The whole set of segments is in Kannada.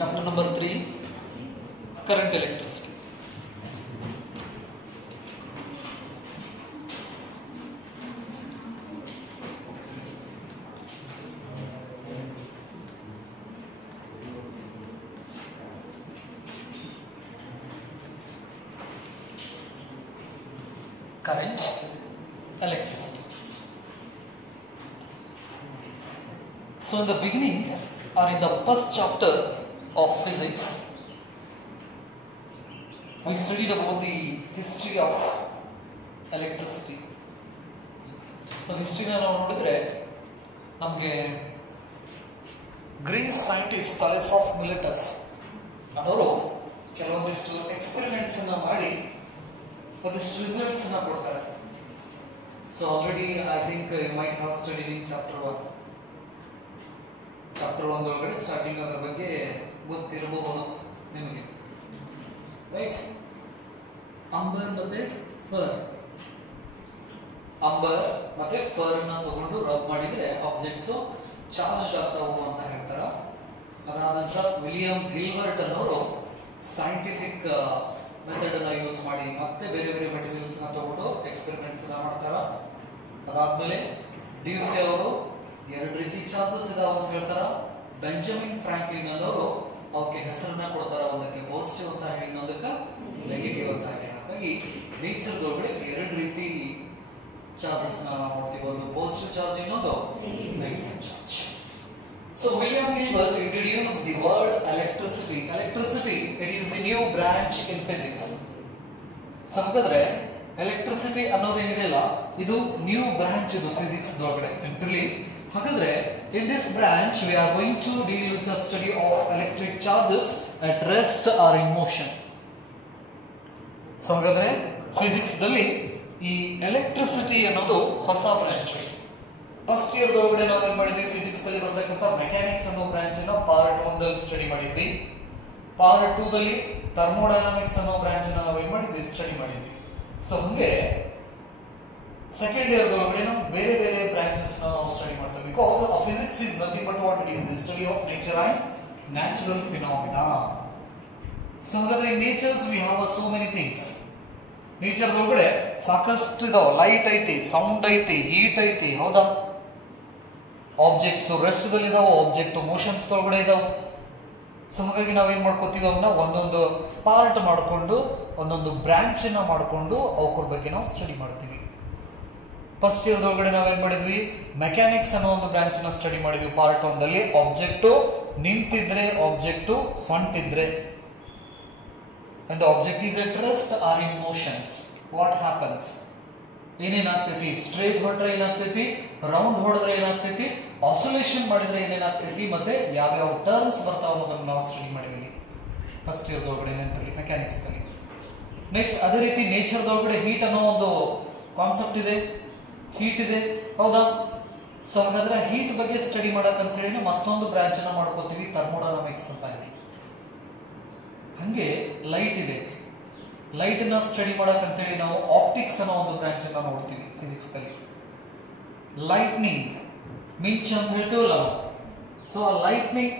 Chapter number 3, current electricity. Current electricity. So in the beginning or in the first chapter of physics, we studied about the history of electricity. So history na ನಾವು ನೋಡಿದ್ರೆ ನಮಗೆ Greece scientist Thales of Miletus ಅವರು ಕೆಲವೊಂದಿಷ್ಟು ಎಕ್ಸ್ಪೆರಿಮೆಂಟ್ಸ್ ಅನ್ನ ಮಾಡಿ ಒಂದಿಷ್ಟು ರಿಸಲ್ಟ್ಸ್ ಅನ್ನ ಕೊಡ್ತಾರೆ. So already I think you might have studied in chapter 1. Chapter 1 ಒಳಗಡೆ ಸ್ಟಾರ್ಟಿಂಗ್ ಅದರ ಬಗ್ಗೆ ಗೊತ್ತಿರಬಹುದು ನಿಮಗೆ, ರೈಟ್? ಅಂಬರ್ ಮತ್ತೆ ಫರ್, ಅಂಬರ್ ಮತ್ತೆ ಫರ್ ಅನ್ನ ತಗೊಂಡು ರಬ್ ಮಾಡಿದ್ರೆ ಆಬ್ಜೆಕ್ಟ್ಸ್ ಚಾರ್ಜ್ ಆಗ್ತಾವು ಅಂತ ಹೇಳ್ತಾರ. ಅದಾದ ನಂತರ ವಿಲಿಯಂ ಗಿಲ್ಬರ್ಟ್ ಅನ್ನೋರು ಸೈಂಟಿಫಿಕ್ ಮೆಥಡ್ ಅನ್ನ ಯೂಸ್ ಮಾಡಿ ಮತ್ತೆ ಬೇರೆ ಬೇರೆ ಮೆಟೀರಿಯಲ್ಸ್ ನ ತಗೊಂಡು ಎಕ್ಸ್ಪೆರಿಮೆಂಟ್ಸ್ ಅನ್ನ ಮಾಡ್ತಾರ. ಅದಾದ್ಮೇಲೆ ಡ್ಯೂಫೆ ಅವರು ಎರಡು ರೀತಿ ಚಾರ್ಜಸ್ ಇದಾವ ಅಂತ ಹೇಳ್ತಾರ. ಬೆಂಜಮಿನ್ ಫ್ರಾಂಕ್ಲಿನ್ ಅನ್ನೋರು ಅವಕ್ಕೆ ಹೆಸರನ್ನ ಕೊಡ್ತಾರ, ಒಂದಕ್ಕೆ ಪಾಸಿಟಿವ್ ಅಂತ ಹೇಳಿ ಇನ್ನೊಂದಕ್ಕೆ ನೆಗೆಟಿವ್ ಅಂತ ಹೇಳಿ. ಹಾಗಾಗಿ ನೇಚರ್ ಒಳಗಡೆ ಎರಡು ರೀತಿ ಚಾರ್ಜಸ್ ನಾವು ನೋಡ್ತೀವಿ, ಒಂದು ಪಾಸಿಟಿವ್ ಚಾರ್ಜ್ ಇನ್ನೊಂದು negative charge. So William Gilbert introduced the word electricity. Electricity, it is the new branch in physics. So ಹಾಗಾದ್ರೆ ಎಲೆಕ್ಟ್ರಿಸಿಟಿ ಅನ್ನೋದೇನಿದೆಯಲ್ಲ ಇದು ನ್ಯೂ ಬ್ರಾಂಚ್ ಇದು ಫಿಸಿಕ್ಸ್ ಒಳಗಡೆ ಎಂಟ್ರಿ. ಹಾಗಾದ್ರೆ in this branch we are going to deal with the study of electric charges at rest or in motion. So ಹಾಗಾದ್ರೆ ಫಿಸಿಕ್ಸ್ ದಲ್ಲಿ ಈ ಎಲೆಕ್ಟ್ರಿಸಿಟಿ ಅನ್ನೋದು ಹೊಸ ಬ್ರಾಂಚ್. ಫಸ್ಟ್ ಇಯರ್ ಒಳಗಡೆ ನಾವು ಏನ್ ಮಾಡಿದ್ವಿ, ಫಿಸಿಕ್ಸ್ ದಲ್ಲಿ ಬರ್ತಕ್ಕಂಥ ಮೆಕ್ಯಾನಿಕ್ಸ್ ಅನ್ನೋ ಬ್ರಾಂಚ್ ಅನ್ನು ಪಾರ್ಟ್ 1 ದಲ್ಲಿ ಸ್ಟಡಿ ಮಾಡಿದ್ವಿ. ಪಾರ್ಟ್ 2 ದಲ್ಲಿ ಥರ್ಮೋಡೈನಾಮಿಕ್ಸ್ ಅನ್ನೋ ಬ್ರಾಂಚ್ ಅನ್ನು ನಾವು ಏನ್ ಮಾಡಿದ್ವಿ, ಸ್ಟಡಿ ಮಾಡಿದ್ವಿ. ಸೊ ಹಂಗೆ ಸೆಕೆಂಡ್ ಇಯರ್ ಒಳಗಡೆ ನಾವು ಬೇರೆ ಬೇರೆ ಬ್ರಾಂಚಸ್ ನಾವು ಸ್ಟಡಿ ಮಾಡ್ತೀವಿ. Because physics is nothing but what it is the study of nature and natural phenomena. So ಹಾಗಾದ್ರೆ in natures we have so many things. Nature ಒಳಗಡೆ ಸಾಕಷ್ಟು ಇದಾವ. ಲೈಟ್ ಐತಿ, ಸೌಂಡ್ ಐತಿ, ಹೀಟ್ ಐತಿ, ಹೌದಾ? ಆಬ್ಜೆಕ್ಟ್ಸ್ ರೆಸ್ಟ್ ದಲ್ಲಿ ಇದಾವ, ಆಬ್ಜೆಕ್ಟ್ ಮೋಷನ್ಸ್ ಒಳಗಡೆ ಇದಾವ. ಸೊ ಹಾಗಾಗಿ ನಾವೇನ್ ಮಾಡ್ಕೋತೀವಿ, ಅವನ್ನ ಒಂದೊಂದು ಪಾರ್ಟ್ ಮಾಡಿಕೊಂಡು ಒಂದೊಂದು ಬ್ರಾಂಚ್ ಅನ್ನ ಮಾಡಿಕೊಂಡು ಅವಕ್ರ ಬಗ್ಗೆ ನಾವು ಸ್ಟಡಿ ಮಾಡ್ತೀವಿ. ಫಸ್ಟ್ ಇಯರ್ ಒಳಗಡೆ ನಾವೇನ್ ಮಾಡಿದ್ವಿ, ಮೆಕ್ಯಾನಿಕ್ಸ್ ಅನ್ನೋ ಒಂದು ಬ್ರಾಂಚ್ ನ ಸ್ಟಡಿ ಮಾಡಿದ್ವಿ. ಪಾರ್ಟ್ 1 ದಲ್ಲಿ ಆಬ್ಜೆಕ್ಟ್ ನಿಂತಿದ್ರೆ, ಆಬ್ಜೆಕ್ಟ್ ಹೊಂಟಿದ್ರೆ, and the object is at rest or in motions, what happens? ಏನೇನಾಗ್ತೈತಿ, ಸ್ಟ್ರೇಟ್ ಹೊರಟ್ರೆ ಏನಾಗ್ತೈತಿ, ರೌಂಡ್ ಹೊಡೆದ್ರೆ ಏನಾಗ್ತೈತಿ, ಆಸಿಲೇಷನ್ ಮಾಡಿದ್ರೆ ಏನೇನಾಗ್ತೈತಿ, ಮತ್ತೆ ಯಾವ್ಯಾವ ಟರ್ಮ್ಸ್ ಬರ್ತಾವ ಅನ್ನೋದನ್ನ ನಾವು ಸ್ಟಡಿ ಮಾಡಿದ್ವಿ ಫಸ್ಟ್ ಇಯರ್ ಒಳಗಡೆ ನೆನಪಲ್ಲಿ ಮೆಕ್ಯಾನಿಕ್ಸ್ ನಲ್ಲಿ. ನೆಕ್ಸ್ಟ್ ಅದೇ ರೀತಿ ನೇಚರ್ ಒಳಗಡೆ ಹೀಟ್ ಅನ್ನೋ ಒಂದು ಕಾನ್ಸೆಪ್ಟ್ ಇದೆ, ಹೀಟ್ ಇದೆ, ಹೌದಾ? ಸೊ ಹಾಗಾದ್ರೆ ಹೀಟ್ ಬಗ್ಗೆ ಸ್ಟಡಿ ಮಾಡಕ್ ಹೇಳಿ ಮತ್ತೊಂದು ಬ್ರಾಂಚ್ ಅನ್ನ ಮಾಡ್ಕೋತೀವಿ, ಥರ್ಮೋಡೈನಾಮಿಕ್ಸ್ ಅಂತ ಹೇಳಿ. ಹಂಗೆ ಲೈಟ್ ಇದೆ, ಲೈಟ್ ನ ಸ್ಟಡಿ ಮಾಡಕ್ ಅಂತೇಳಿ ನಾವು ಆಪ್ಟಿಕ್ಸ್ ಅನ್ನೋ ಒಂದು ಬ್ರಾಂಚ್ ಅನ್ನ ನೋಡ್ತೀವಿ ಫಿಸಿಕ್ಸ್ ನಲ್ಲಿ. ಲೈಟ್ನಿಂಗ್, ಮಿಂಚ್ ಅಂತ ಹೇಳ್ತೀವಲ್ಲ, ಸೊ ಆ ಲೈಟ್ನಿಂಗ್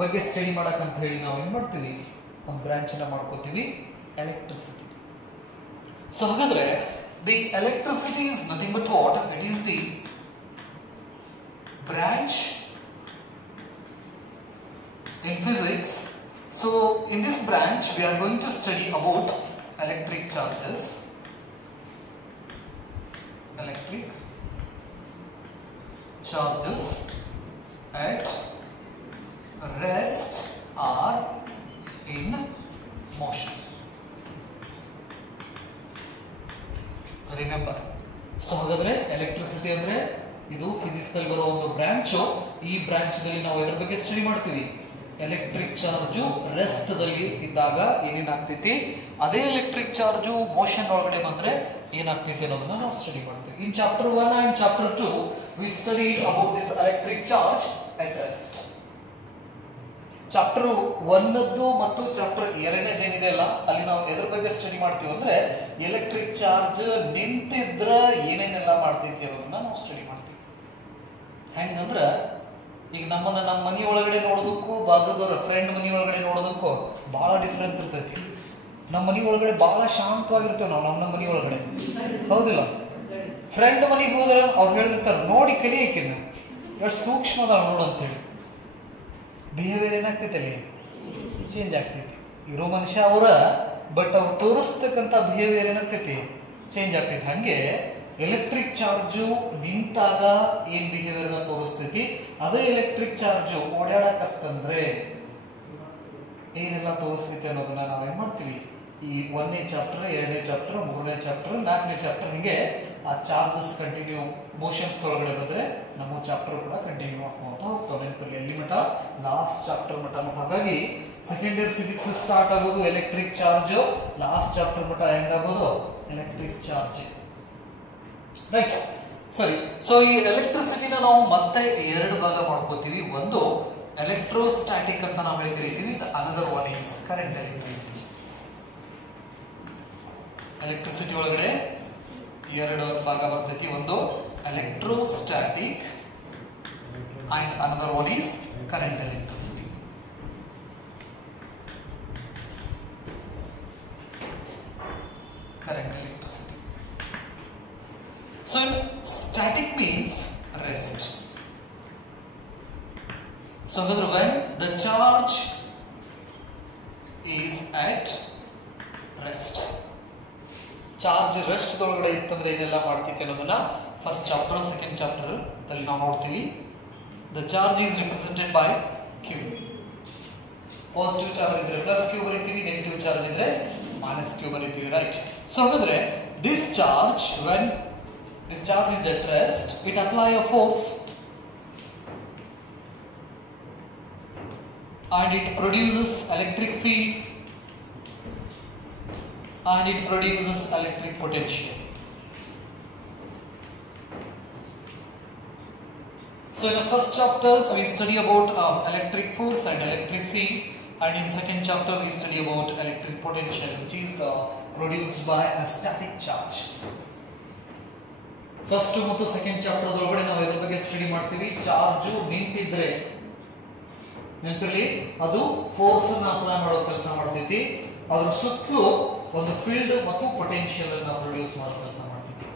ಬಗ್ಗೆ ಸ್ಟಡಿ ಮಾಡಕ್ ಅಂತ ಹೇಳಿ ನಾವು ಏನ್ ಮಾಡ್ತೀವಿ, ಒಂದು ಬ್ರಾಂಚ್ ಅನ್ನ ಮಾಡ್ಕೋತೀವಿ, ಎಲೆಕ್ಟ್ರಿಸಿಟಿ. ಸೊ ಹಾಗಾದ್ರೆ the electricity is nothing but what, it is the branch in physics. So in this branch we are going to study about electric charges, electric charges at rest or in motion. Remember, so ಹಾಗಾದ್ರೆ ಎಲೆಕ್ಟ್ರಿಸಿಟಿ ಅಂದ್ರೆ ಇದು ಫಿಸಿಕ್ಸ್ ನಲ್ಲಿ ಬರೋ ಒಂದು ಬ್ರಾಂಚ್. ಈ ಬ್ರಾಂಚ್ ನಲ್ಲಿ ನಾವು ಇದರ ಬಗ್ಗೆ ಸ್ಟಡಿ ಮಾಡ್ತೀವಿ. ಎಲೆಕ್ಟ್ರಿಕ್ ಚಾರ್ಜು ರೆಸ್ಟ್ ದಲ್ಲಿ ಇದ್ದಾಗ ಏನೇನಾಗ್ತೈತಿ, ಅದೇ ಎಲೆಕ್ಟ್ರಿಕ್ ಚಾರ್ಜು ಮೋಷನ್ ಒಳಗಡೆ ಬಂದ್ರೆ ಏನಾಗ್ತೈತಿ ಅನ್ನೋದನ್ನ ನಾವು ಸ್ಟಡಿ ಮಾಡ್ತೀವಿ. ಇನ್ chapter 1 and chapter 2 V studied about this electric charge at rest. Chapter 1 ಮತ್ತು ಚಾಪ್ಟರ್ 2 ಏನಿದೆ ಅಲ್ಲ, ಅಲ್ಲಿ ನಾವು ಎದ್ರ ಬಗ್ಗೆ ಸ್ಟಡಿ ಮಾಡ್ತೀವಿ ಅಂದ್ರೆ ಎಲೆಕ್ಟ್ರಿಕ್ ಚಾರ್ಜ್ ನಿಂತಿದ್ರ ಏನೇನೆಲ್ಲ ಮಾಡ್ತೈತಿ ಅನ್ನೋದನ್ನ ನಾವು ಸ್ಟಡಿ ಮಾಡ್ತೀವಿ. ಹೆಂಗಂದ್ರ ಈಗ ನಮ್ಮ ಮನಿ ಒಳಗಡೆ ನೋಡೋದಕ್ಕೂ ಬಾಜುದವ್ರ ಫ್ರೆಂಡ್ ಮನಿ ಒಳಗಡೆ ನೋಡೋದಕ್ಕೂ ಬಹಳ ಡಿಫ್ರೆನ್ಸ್ ಇರ್ತೈತಿ. ನಮ್ಮ ಮನಿ ಒಳಗಡೆ ಬಹಳ ಶಾಂತವಾಗಿರ್ತೇವೆ ನಾವು ನಮ್ಮ ಮನಿ ಒಳಗಡೆ, ಹೌದಿಲ್ಲ? ಫ್ರೆಂಡ್ ಮನಿಗೆ ಹೋದ್ರೆ ಅವ್ರು ಹೇಳಿರ್ತಾರೆ ನೋಡಿ ಕಲಿಯಕಿನ್ನ ಎಷ್ಟು ಸೂಕ್ಷ್ಮದ ನೋಡು ಅಂತೇಳಿ. ಬಿಹೇವಿಯರ್ ಏನಾಗ್ತೈತೆ ಅಲ್ಲಿ ಚೇಂಜ್ ಆಗ್ತೈತಿ. ಇರೋ ಮನುಷ್ಯ ಅವರ, ಬಟ್ ಅವ್ರು ತೋರಿಸ್ತಕ್ಕಂಥ ಬಿಹೇವಿಯರ್ ಏನಾಗ್ತೈತಿ ಚೇಂಜ್ ಆಗ್ತೈತಿ. ಹಂಗೆ ಎಲೆಕ್ಟ್ರಿಕ್ ಚಾರ್ಜು ನಿಂತಾಗ ಏನ್ ಬಿಹೇವಿಯರ್ನ ತೋರಿಸ್ತೈತಿ, ಅದೇ ಎಲೆಕ್ಟ್ರಿಕ್ ಚಾರ್ಜು ಓಡಾಡಕತ್ತಂದ್ರೆ ಏನೆಲ್ಲ ತೋರಿಸ್ತೈತಿ ಅನ್ನೋದನ್ನ ನಾವೇನ್ ಮಾಡ್ತೀವಿ, ಈ 1ನೇ ಚಾಪ್ಟರ್, 2ನೇ ಚಾಪ್ಟರ್, 3ನೇ ಚಾಪ್ಟರ್, 4ನೇ ಚಾಪ್ಟರ್ ಹಿಂಗೆ ಆ ಚಾರ್ಜಸ್ ಕಂಟಿನ್ಯೂ ಮೋಷನ್ಸ್ ಒಳಗಡೆ ಬಂದ್ರೆ ನಮ್ಮ ಚಾಪ್ಟರ್ ಕೂಡ ಕಂಟಿನ್ಯೂ ಮಾಡ್ಕೊಂತ ಹೋಗ್ತಾವೆ. ನೆನಪಲ್ಲಿ ಎಲ್ಲಿ ಮಠ ಲಾಸ್ಟ್ ಚಾಪ್ಟರ್ ಮಠ. ಹಾಗಾಗಿ ಸೆಕೆಂಡ್ ಇಯರ್ ಫಿಸಿಕ್ಸ್ ಸ್ಟಾರ್ಟ್ ಆಗೋದು ಎಲೆಕ್ಟ್ರಿಕ್ ಚಾರ್ಜ್, ಲಾಸ್ಟ್ ಚಾಪ್ಟರ್ ಮಠ ಎಂಡ್ ಆಗೋದು ಎಲೆಕ್ಟ್ರಿಕ್ ಚಾರ್ಜ್. ರೈಟ್, ಸರಿ. ಸೊ ಈ ಎಲೆಕ್ಟ್ರಿಸಿಟಿನ ನಾವು ಮತ್ತೆ 2 ಭಾಗ ಮಾಡ್ಕೋತೀವಿ. ಒಂದು ಎಲೆಕ್ಟ್ರೋಸ್ಟಾಟಿಕ್ ಅಂತ ನಾವು ಹೇಳಿ ಕರಿತೀವಿ, another one is current electricity. Electricity ಒಳಗಡೆ 2 ಭಾಗ ಬರ್ತೈತಿ. ಒಂದು electrostatic and another one is current electricity. Current electricity. So static means rest. So when the charge is at rest, charge rest ಒಳಗಡೆ ಇತ್ತಂದ್ರೆ ಏನೆಲ್ಲ ಮಾಡ್ತೈತಿ ಅನ್ನೋದನ್ನ ಫಸ್ಟ್ ಚಾಪ್ಟರ್, ಸೆಕೆಂಡ್ ಚಾಪ್ಟರ್ ಅಲ್ಲಿ ನಾವು ನೋಡ್ತೀವಿ. The charge is represented by Q. Positive charge ಇದ್ರೆ ಪ್ಲಸ್ ಕ್ಯೂ ಬರೀತೀವಿ, ನೆಗೆಟಿವ್ ಚಾರ್ಜ್ ಇದ್ರೆ ಮೈನಸ್ ಕ್ಯೂ ಬರೀತೀವಿ. ರೈಟ್. ಸೊ ಹಾಗಾದ್ರೆ this charge, when this charge is at rest, it apply a force and it produces electric field and it produces electric potential. So in the first chapters we study about electric force and electric field, and in second chapter we study about electric potential, which is produced by a static charge. First ಮತ್ತು second chapter ಒಳಗಡೆ ನಾವು ಇದರ ಬಗ್ಗೆ ಸ್ಟಡಿ ಮಾಡ್ತೀವಿ. ಚಾರ್ಜ್ ನಿಂತಿದ್ರೆ ನೆನಪಿರಲಿ ಅದು ಫೋರ್ಸ್ ಅನ್ನು ಅಪ್ಲೈ ಮಾಡೋ ಕೆಲಸ ಮಾಡ್ತೈತಿ. ಅದ್ರ ಸುತ್ತಲೂ ಒಂದು ಫೀಲ್ಡ್ ಮತ್ತು ಪೊಟೆನ್ಷಿಯಲ್ ಅನ್ನು ಪ್ರೊಡ್ಯೂಸ್ ಮಾಡೋ ಕೆಲಸ ಮಾಡ್ತೈತಿ.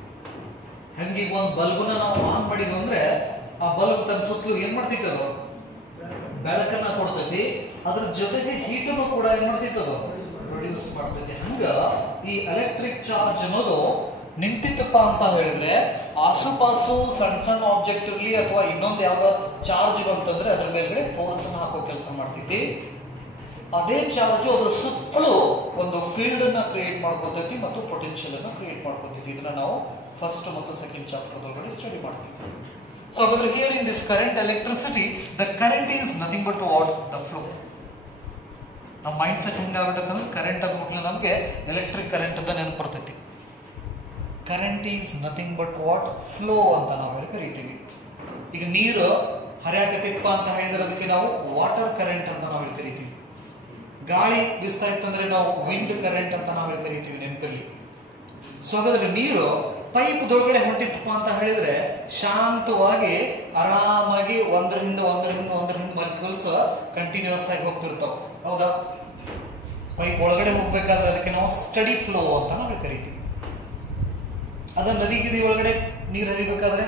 ಹಂಗೆ ಈಗ ಒಂದು ಬಲ್ಬ್ನ ನಾವು ಆನ್ ಮಾಡಿದ್ವಿ ಅಂದ್ರೆ ಆ ಬಲ್ಬ್ ತನ್ನ ಸುತ್ತಲೂ ಏನ್ ಮಾಡ್ತೈತಿ, ಅದು ಬೆಳಕನ್ನ ಕೊಡ್ತೈತಿ. ಅದ್ರ ಜೊತೆಗೆ ಹೀಟ್ ಅನ್ನು ಕೂಡ ಏನ್ ಮಾಡ್ತೈತಿ, ಅದು ಪ್ರೊಡ್ಯೂಸ್ ಮಾಡ್ತೈತಿ. ಹಂಗ ಈ ಎಲೆಕ್ಟ್ರಿಕ್ ಚಾರ್ಜ್ ಅನ್ನೋದು ನಿಂತಿತ್ತಪ್ಪ ಅಂತ ಹೇಳಿದ್ರೆ ಆಸುಪಾಸು ಸಣ್ಣ ಸಣ್ಣ ಆಬ್ಜೆಕ್ಟ್ ಇರಲಿ ಅಥವಾ ಇನ್ನೊಂದು ಯಾವ್ದೋ ಚಾರ್ಜ್ ಬಂತಂದ್ರೆ ಅದ್ರ ಮೇಲ್ಗಡೆ ಫೋರ್ಸ್ ಅನ್ನು ಹಾಕೋ ಕೆಲಸ ಮಾಡ್ತೈತಿ. ಅದೇ ಚಾರ್ಜ್ ಅದ್ರ ಸುತ್ತಲೂ ಒಂದು ಫೀಲ್ಡ್ ಅನ್ನ ಕ್ರಿಯೇಟ್ ಮಾಡ್ಕೊತೈತಿ ಮತ್ತು ಪೊಟೆನ್ಷಿಯಲ್ ಅನ್ನ ಕ್ರಿಯೇಟ್ ಮಾಡ್ಕೊತೈತಿ. ಇದನ್ನ ನಾವು ಫಸ್ಟ್ ಮತ್ತು ಸೆಕೆಂಡ್ ಚಾಪ್ಟರ್ ಒಳಗಡೆ ಸ್ಟಡಿ ಮಾಡ್ತೀವಿ. ಸೊ ಹಾಗಾದ್ರೆ here in this current electricity, the current is nothing but what the flow. ನಮ್ಮ ಮೈಂಡ್ ಸೆಟ್ ಹೆಂಗಾಗ್ಬಿಟ್ಟಂದ್ರೆ ಕರೆಂಟ್ ಅಂದ್ಬಿಟ್ಲೆ ನಮ್ಗೆ ಎಲೆಕ್ಟ್ರಿಕ್ ಕರೆಂಟ್ ಅಂತ ನೆನಪು ಬರ್ತೈತಿ. Current is nothing but what flow ಅಂತ ನಾವು ಹೇಳಿ ಕರಿತೀವಿ. ಈಗ ನೀರು ಹರಿಯಾಕತಿಪ್ಪ ಅಂತ ಹೇಳಿದ್ರೆ ಅದಕ್ಕೆ ನಾವು ವಾಟರ್ ಕರೆಂಟ್ ಅಂತ ನಾವು ಹೇಳಿ ಕರಿತೀವಿ. ಗಾಳಿ ಬೀಸ್ತಾ ಇತ್ತಂದ್ರೆ ನಾವು ವಿಂಡ್ ಕರೆಂಟ್ ಅಂತ ನಾವು ಹೇಳಿ ಕರಿತೀವಿ, ನೆನಪಿರಲಿ. ಸೊ ಹಾಗಾದ್ರೆ ನೀರು ಪೈಪ್ ದೊಳಗಡೆ ಹೊಂಟಿತ್ತಪ್ಪ ಅಂತ ಹೇಳಿದ್ರೆ ಶಾಂತವಾಗಿ ಆರಾಮಾಗಿ ಒಂದ್ರ ಹಿಂದೆ ಮಾಲಿಕ್ಯೂಲ್ಸ್ ಕಂಟಿನ್ಯೂಸ್ ಆಗಿ ಹೋಗ್ತಿರ್ತಾವ, ಹೌದಾ? ಪೈಪ್ ಒಳಗಡೆ ಹೋಗ್ಬೇಕಾದ್ರೆ ಅದಕ್ಕೆ ನಾವು ಸ್ಟಡಿ ಫ್ಲೋ ಅಂತ ನಾವು ಕರಿತೀವಿ. ಅದ ನದಿ ಗಿದಿ ಒಳಗಡೆ ನೀರು ಹರಿಬೇಕಾದ್ರೆ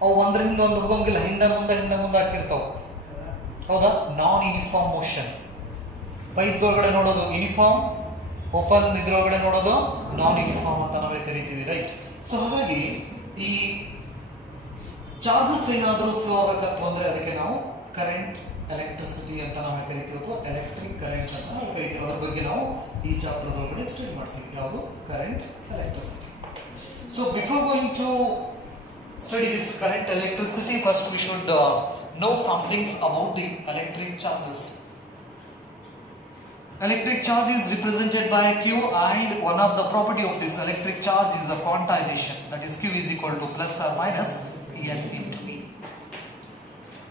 ಅವು ಒಂದ್ರ ಹಿಂದೆ ಒಂದು ಹೋಗಂಗಿಲ್ಲ, ಹಿಂದೆ ಮುಂದೆ ಹಾಕಿರ್ತಾವ, ಹೌದಾ? ನಾನ್ ಯೂನಿಫಾರ್ಮ್ ಮೋಷನ್. ಪೈಪ್ ಒಳಗಡೆ ನೋಡೋದು ಯೂನಿಫಾರ್ಮ್, ಓಪನ್ ಇದ್ರೊಳಗಡೆ ನೋಡೋದು ನಾನ್ ಯೂನಿಫಾರ್ಮ್ ಅಂತ ನಾವೇ ಕರಿತೀವಿ. ರೈಟ್. ಸೊ ಹಾಗಾಗಿ ಈ ಚಾರ್ಜಸ್ ಏನಾದರೂ ಫ್ಲೋ ಆಗಕತ್ತು ಅಂದ್ರೆ ಅದಕ್ಕೆ ನಾವು ಕರೆಂಟ್ ಎಲೆಕ್ಟ್ರಿಸಿಟಿ ಅಂತ ನಾವು ಕರಿತೀವಿ ಅಥವಾ ಎಲೆಕ್ಟ್ರಿಕ್ ಕರೆಂಟ್ ಅಂತ ನಾವು ಕರಿತೀವಿ. ಅದ್ರ ಬಗ್ಗೆ ನಾವು ಈ ಚಾಪ್ಟರ್ ಒಳಗಡೆ ಸ್ಟಡಿ ಮಾಡ್ತೀವಿ, ಯಾವುದು current electricity. So before going to study this current electricity, first we should know some things about the electric charges. Electric charge is represented by Q, and one of the property of this electric charge is a quantization, that is Q is equal to plus or minus En into E.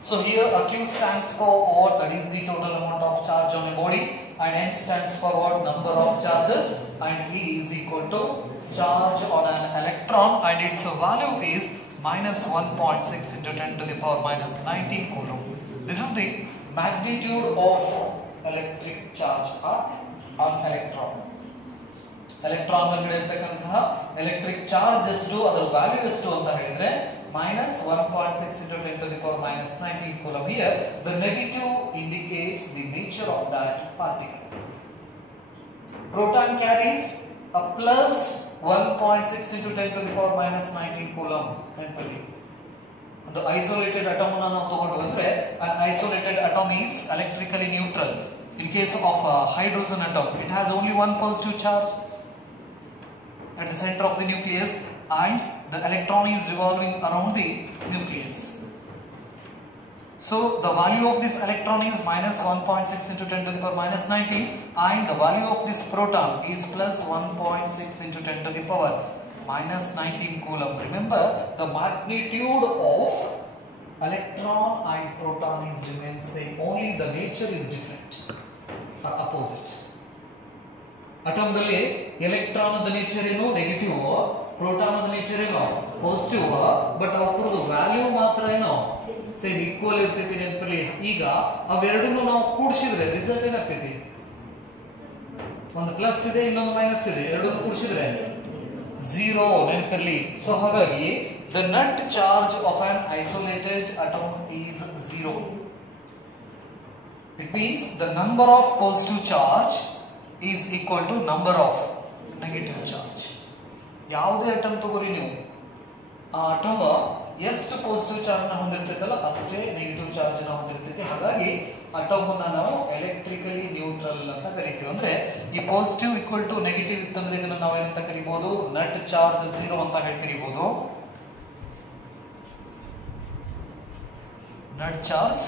So here a Q stands for what? That is the total amount of charge on a body, and N stands for what? Number of charges, and E is equal to charge on an electron, and its value is minus 1.6 into 10 to the power minus 19 coulomb. This is the magnitude of electric charge on electron. Electron ಮೇಲೆ ಇರತಕ್ಕಂತಹ ಎಲೆಕ್ಟ್ರಿಕ್ ಚಾರ್ಜ್ ಎಷ್ಟು, ಅದರ ವ್ಯಾಲ್ಯೂ ಎಷ್ಟು ಅಂತ ಹೇಳಿದ್ರೆ minus 1.6 into 10 to the power minus 19 coulomb. Here the negative indicates the nature of that particle. Proton carries a plus 1.6 into 10 to the power minus 19 coulomb. The isolated atom ನಾವು ತಗೊಂಡು ಬಂದ್ರೆ an isolated atom is electrically neutral. In case of a hydrogen atom, it has only one positive charge at the center of the nucleus and the electron is revolving around the nucleus. So the value of this electron is minus 1.6 into 10 to the power minus 19 and the value of this proton is plus 1.6 into 10 to the power minus 19 coulomb. Remember, the magnitude of electron and proton is remain same, only the nature is different, opposite. Atom dalli electron the nature ಏನು ನೆಗೆಟಿವ್, ಪ್ರೋಟಾನ್ ದ ನೇಚರ್ ಏನು ಪಾಸಿಟಿವ್, ಬಟ್ ಅವರ ವ್ಯಾಲ್ಯೂ ಮಾತ್ರ ಏನು ಸೇಮ್ ಈಕ್ವಲ್ ಇರ್ತೈತಿ ನೆನಪಲ್ಲಿ. ಈಗ ಅವೆರಡನ್ನು ನಾವು ಕೂಡಿಸಿದ್ರೆ ರಿಸಲ್ಟ್ ಏನಾಗ್ತೈತಿ, ಒಂದು ಪ್ಲಸ್ ಇದೆ ಇನ್ನೊಂದು ಮೈನಸ್ ಇದೆ, ಎರಡನ್ನು ಕೂಡಿಸಿದ್ರೆ 0 ನೆನಪಲ್ಲಿ. ಸೊ ಹಾಗಾಗಿ the net charge of an isolated atom is 0. It means the number of positive charge is equal to number of negative charge. ಯಾವುದೇ ಅಟಮ್ ತಗೋರಿ ನೀವು, ಆ ಅಟಮ್ ಎಷ್ಟು ಪಾಸಿಟಿವ್ ಚಾರ್ಜ್ ನ ಹೊಂದಿರ್ತೈತಲ್ಲ ಅಷ್ಟೇ ನೆಗೆಟಿವ್ ಚಾರ್ಜ್ ನ ಹೊಂದಿರ್ತೈತಿ. ಹಾಗಾಗಿ ಅಟಮ್ ನಾವು ಎಲೆಕ್ಟ್ರಿಕಲಿ ನ್ಯೂಟ್ರಲ್ ಅಂತ ಕರಿತೀವಿ. ಅಂದ್ರೆ ಈ ಪಾಸಿಟಿವ್ ಈಕ್ವಲ್ ಟು ನೆಗೆಟಿವ್ ಇತ್ತಂದ್ರೆ ಇದನ್ನ ನಾವು ಏನಂತ ಕರಿಬಹುದು, ನೆಟ್ ಚಾರ್ಜ್ 0 ಅಂತ ಹೇಳಿ ಕರಿಬಹುದು. ನೆಟ್ ಚಾರ್ಜ್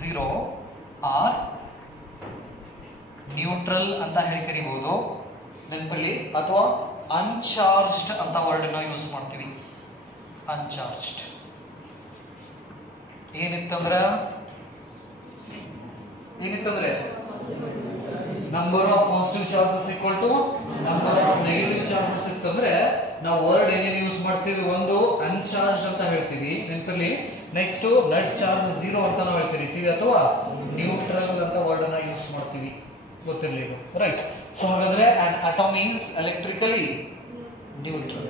0 ಆರ್ ನ್ಯೂಟ್ರಲ್ ಅಂತ ಹೇಳಿ ಕರಿಬಹುದು ನೆನಪಲ್ಲಿ. ಅಥವಾ ಅನ್ಚಾರ್ಜ್ಡ್ ಅಂತ ವರ್ಡ್ ನಾವು ಯೂಸ್ ಮಾಡ್ತೀವಿ. ಅನ್ಚಾರ್ಜ್ಡ್ ಏನಿತ್ತಂದ್ರೆ number of positive charges equal to number of negative charges ಇತ್ತಂದ್ರೆ ನಾವು ವರ್ಡ್ ಏನೇನು ಯೂಸ್ ಮಾಡ್ತೀವಿ, ಒಂದು ಅನ್ಚಾರ್ಜ್ ಅಂತ ಹೇಳ್ತೀವಿ ನೆನಪಲ್ಲಿ. ನೆಕ್ಸ್ಟ್ ನೆಟ್ ಚಾರ್ಜ್ 0 ಅಂತ ನಾವು ಕರಿತೀವಿ, ಅಥವಾ ನ್ಯೂಟ್ರಲ್ ಅಂತ ವರ್ಡ್ ಅನ್ನ ಯೂಸ್ ಮಾಡ್ತೀವಿ. ಗೊತ್ತಿರಲಿ ಇದು, ರೈಟ್? ಸೊ ಹಾಗಾದ್ರೆ an atom is electrically neutral.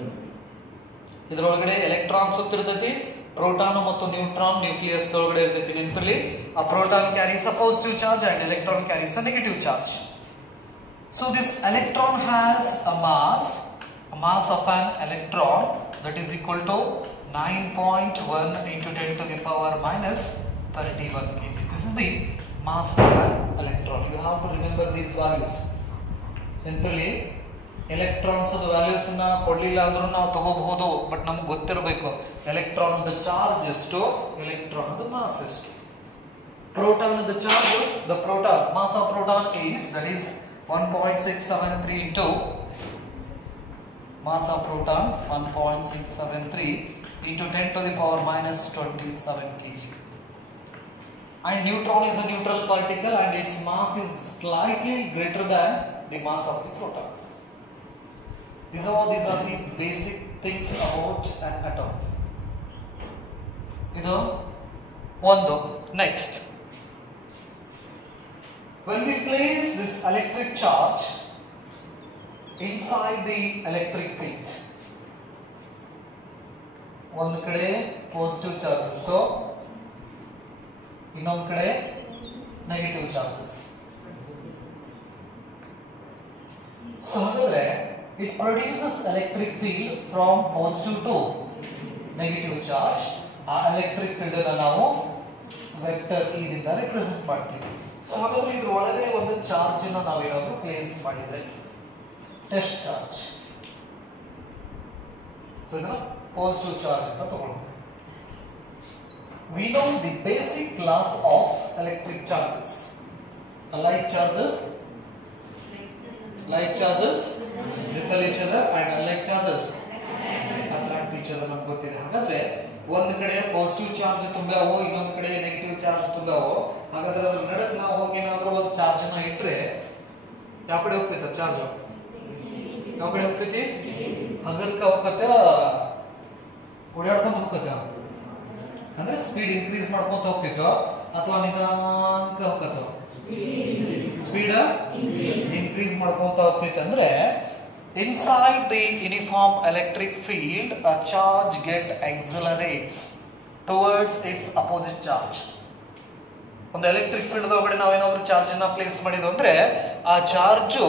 ಇದರೊಳಗಡೆ ಎಲೆಕ್ಟ್ರಾನ್ ಸುತ್ತಿರ್ತೈತಿ, ಪ್ರೋಟಾನ್ ಮತ್ತು ನ್ಯೂಟ್ರಾನ್ ನ್ಯೂಕ್ಲಿಯಸ್ ಒಳಗಡೆ ಇರ್ತೈತಿ ನೆನಪಿರಲಿ. ಆ proton carries a positive charge and electron carries a negative charge. So this electron has a mass of an electron that is equal to 9.1 into 10 to the power minus 31 kg. This is the mass of an electron. You have to remember these values. ನೆನಪಿರಲಿ, ಎಲೆಕ್ಟ್ರಾನ್ಸ್ ವ್ಯಾಲ್ಯೂಸ್ ನ ಕೊಡ್ಲಿಲ್ಲ ಅಂದ್ರೂ ನಾವು ತಗೋಬಹುದು, ಬಟ್ ನಮ್ಗೆ ಗೊತ್ತಿರಬೇಕು ಎಲೆಕ್ಟ್ರಾನ್ ಚಾರ್ಜ್ ಎಷ್ಟು, ಎಲೆಕ್ಟ್ರಾನ್ ಮಾಸ್ ಎಷ್ಟು. Proton charge, the proton mass of proton is that is 1.673 into mass of proton 1.673 into 10 to the power minus 27 kg. And neutron is a neutral particle and its mass is slightly greater than the mass of the proton. These are the basic things about an atom. Idu ಒಂದು. Next, when we place this electric charge inside the electric field, ಒಂದು ಕಡೆ ಪಾಸಿಟಿವ್ ಚಾರ್ಜಸ್, ಸೊ ಇನ್ನೊಂದು ಕಡೆ ನೆಗೆಟಿವ್ ಚಾರ್ಜಸ್. ಸೊ ಹಾಗಾದ್ರೆ it produces electric field from positive to negative charge. ಆ electric field ಅನ್ನು ನಾವು ವೆಕ್ಟರ್ E ದಿಂದ ರಿಪ್ರೆಸೆಂಟ್ ಮಾಡ್ತೀವಿ. ಸೊ ಹಾಗಾದ್ರೆ ಇದ್ರ ಒಳಗಡೆ ಒಂದು ಚಾರ್ಜ್ ಅನ್ನು ನಾವು ಏನಾದರೂ ಪ್ಲೇಸ್ ಮಾಡಿದ್ರೆ ಟೆಸ್ಟ್ ಚಾರ್ಜ್, ಸೊ ಇದನ್ನ ಪಾಸಿಟಿವ್ ಚಾರ್ಜ್ ಅಂತ ತಗೊಳ್ತೀವಿ. We know the basic class of electric charges. Like charges repel each other and unlike charges attract each other ನಮ್ಗೆ ಗೊತ್ತಿದೆ. ಹಾಗಾದ್ರೆ ಒಂದು ಕಡೆ ಪಾಸಿಟಿವ್ ಚಾರ್ಜ್ ತುಂಬ್ಯಾವೋ, ಇನ್ನೊಂದು ಕಡೆ ನೆಗೆಟಿವ್ ಚಾರ್ಜ್ ತುಂಬ್ಯಾವೋ. ಹಾಗಾದ್ರೆ ಅದ್ರ ನಡುವೆ ನಾವು ಹೋಗಿ ಏನಾದ್ರೂ ಒಂದು ಚಾರ್ಜ್ ಅನ್ನ ಇಟ್ರೆ ಯಾವ ಕಡೆ ಹೋಗ್ತೈತೆ ಚಾರ್ಜ್? ಯಾವ ಕಡೆ ಹೋಗ್ತೈತಿ? ಹಗಲ್ಕ ಹೋಗ್ತೈತೆ ಓಡಾಡ್ಕೊಂತ ಹೋಗ್ತೈತೆ ಅಂದ್ರೆ ಸ್ಪೀಡ್ ಇನ್ಕ್ರೀಸ್ ಮಾಡ್ಕೊಂತ ಹೋಗ್ತಿತ್ತು ಅಥವಾ ನಿಧಾನಕ್ಕೆ ಹೋಗ್ತೈತೆ ಸ್ಪೀಡ್ ಇನ್ಕ್ರೀಸ್ ಮಾಡ್ಕೊಂತ ಹೋಗ್ತೈತೆ ಅಂದ್ರೆ inside the uniform electric field a charge get accelerates towards its opposite charge. ಒಂದು ಎಲೆಕ್ಟ್ರಿಕ್ ಫೀಲ್ಡ್ ಒಳಗಡೆ ನಾವೇನಾದ್ರೂ ಚಾರ್ಜ್ ಅನ್ನ ಪ್ಲೇಸ್ ಮಾಡಿದ್ವು ಅಂದ್ರೆ ಆ ಚಾರ್ಜು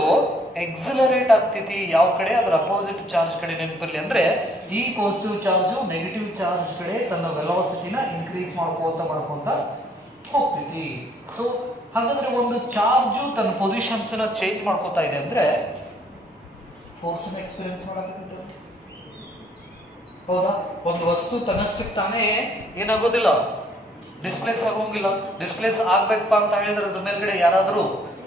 ಎಕ್ಸಲರೇಟ್ ಆಗ್ತೈತಿ ಯಾವ ಕಡೆ ಅದರ ಅಪೋಸಿಟ್ ಚಾರ್ಜ್ ಕಡೆ ನೆನಪಿರಲಿ ಅಂದ್ರೆ ಈ ಪಾಸಿಟಿವ್ ಚಾರ್ಜ್ ನೆಗೆಟಿವ್ ಚಾರ್ಜ್ ಕಡೆ ತನ್ನ ವೆಲಾಸಿಟಿನ ಇನ್ಕ್ರೀಸ್ ಮಾಡ್ಕೊಂತ ಹೋಗ್ತೈತಿ. ಸೊ ಹಾಗಾದ್ರೆ ಒಂದು ಚಾರ್ಜು ತನ್ನ ಪೊಸಿಷನ್ಸ್ ನ ಚೇಂಜ್ ಮಾಡ್ಕೋತಾ ಇದೆ ಅಂದ್ರೆ ಫೋರ್ಸ್ ಅನ್ನ ಎಕ್ಸ್ಪೀರಿಯನ್ಸ್ ಮಾಡಕತ್ತಿದ್ದ ಹೌದಾ. ಒಂದು ವಸ್ತು ತನ್ನಷ್ಟಕ್ಕೆ ತಾನೇ ಏನಾಗೋದಿಲ್ಲ, ಡಿಸ್ಪ್ಲೇಸ್ ಆಗೋಂಗಿಲ್ಲ. ಡಿಸ್ಪ್ಲೇಸ್ ಆಗ್ಬೇಕಪ್ಪ ಅಂತ ಹೇಳಿದ್ರೆ ಅದ್ರ ಮೇಲ್ಗಡೆ ಯಾರಾದರೂ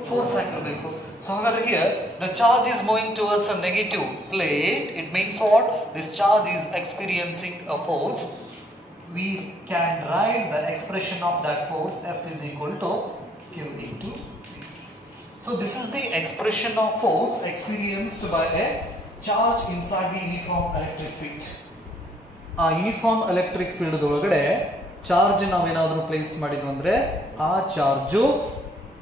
ಫೋರ್ಸ್ ಹಾಕಿರ್ಬೇಕು. ಸೊ ಹಾಗಾದ್ರೆ here the charge is moving towards a negative plate. It means what? This charge is experiencing a force. We can write the expression of that force F is equal to Q into V. So this is the expression of force experienced by a charge inside the uniform electric field. ಆ ಯೂನಿಫಾರ್ಮ್ ಎಲೆಕ್ಟ್ರಿಕ್ ಫೀಲ್ಡ್ ಒಳಗಡೆ ಚಾರ್ಜ್ ನಾವೇನಾದ್ರೂ ಪ್ಲೇಸ್ ಮಾಡಿದ್ವು ಅಂದ್ರೆ ಆ ಚಾರ್ಜು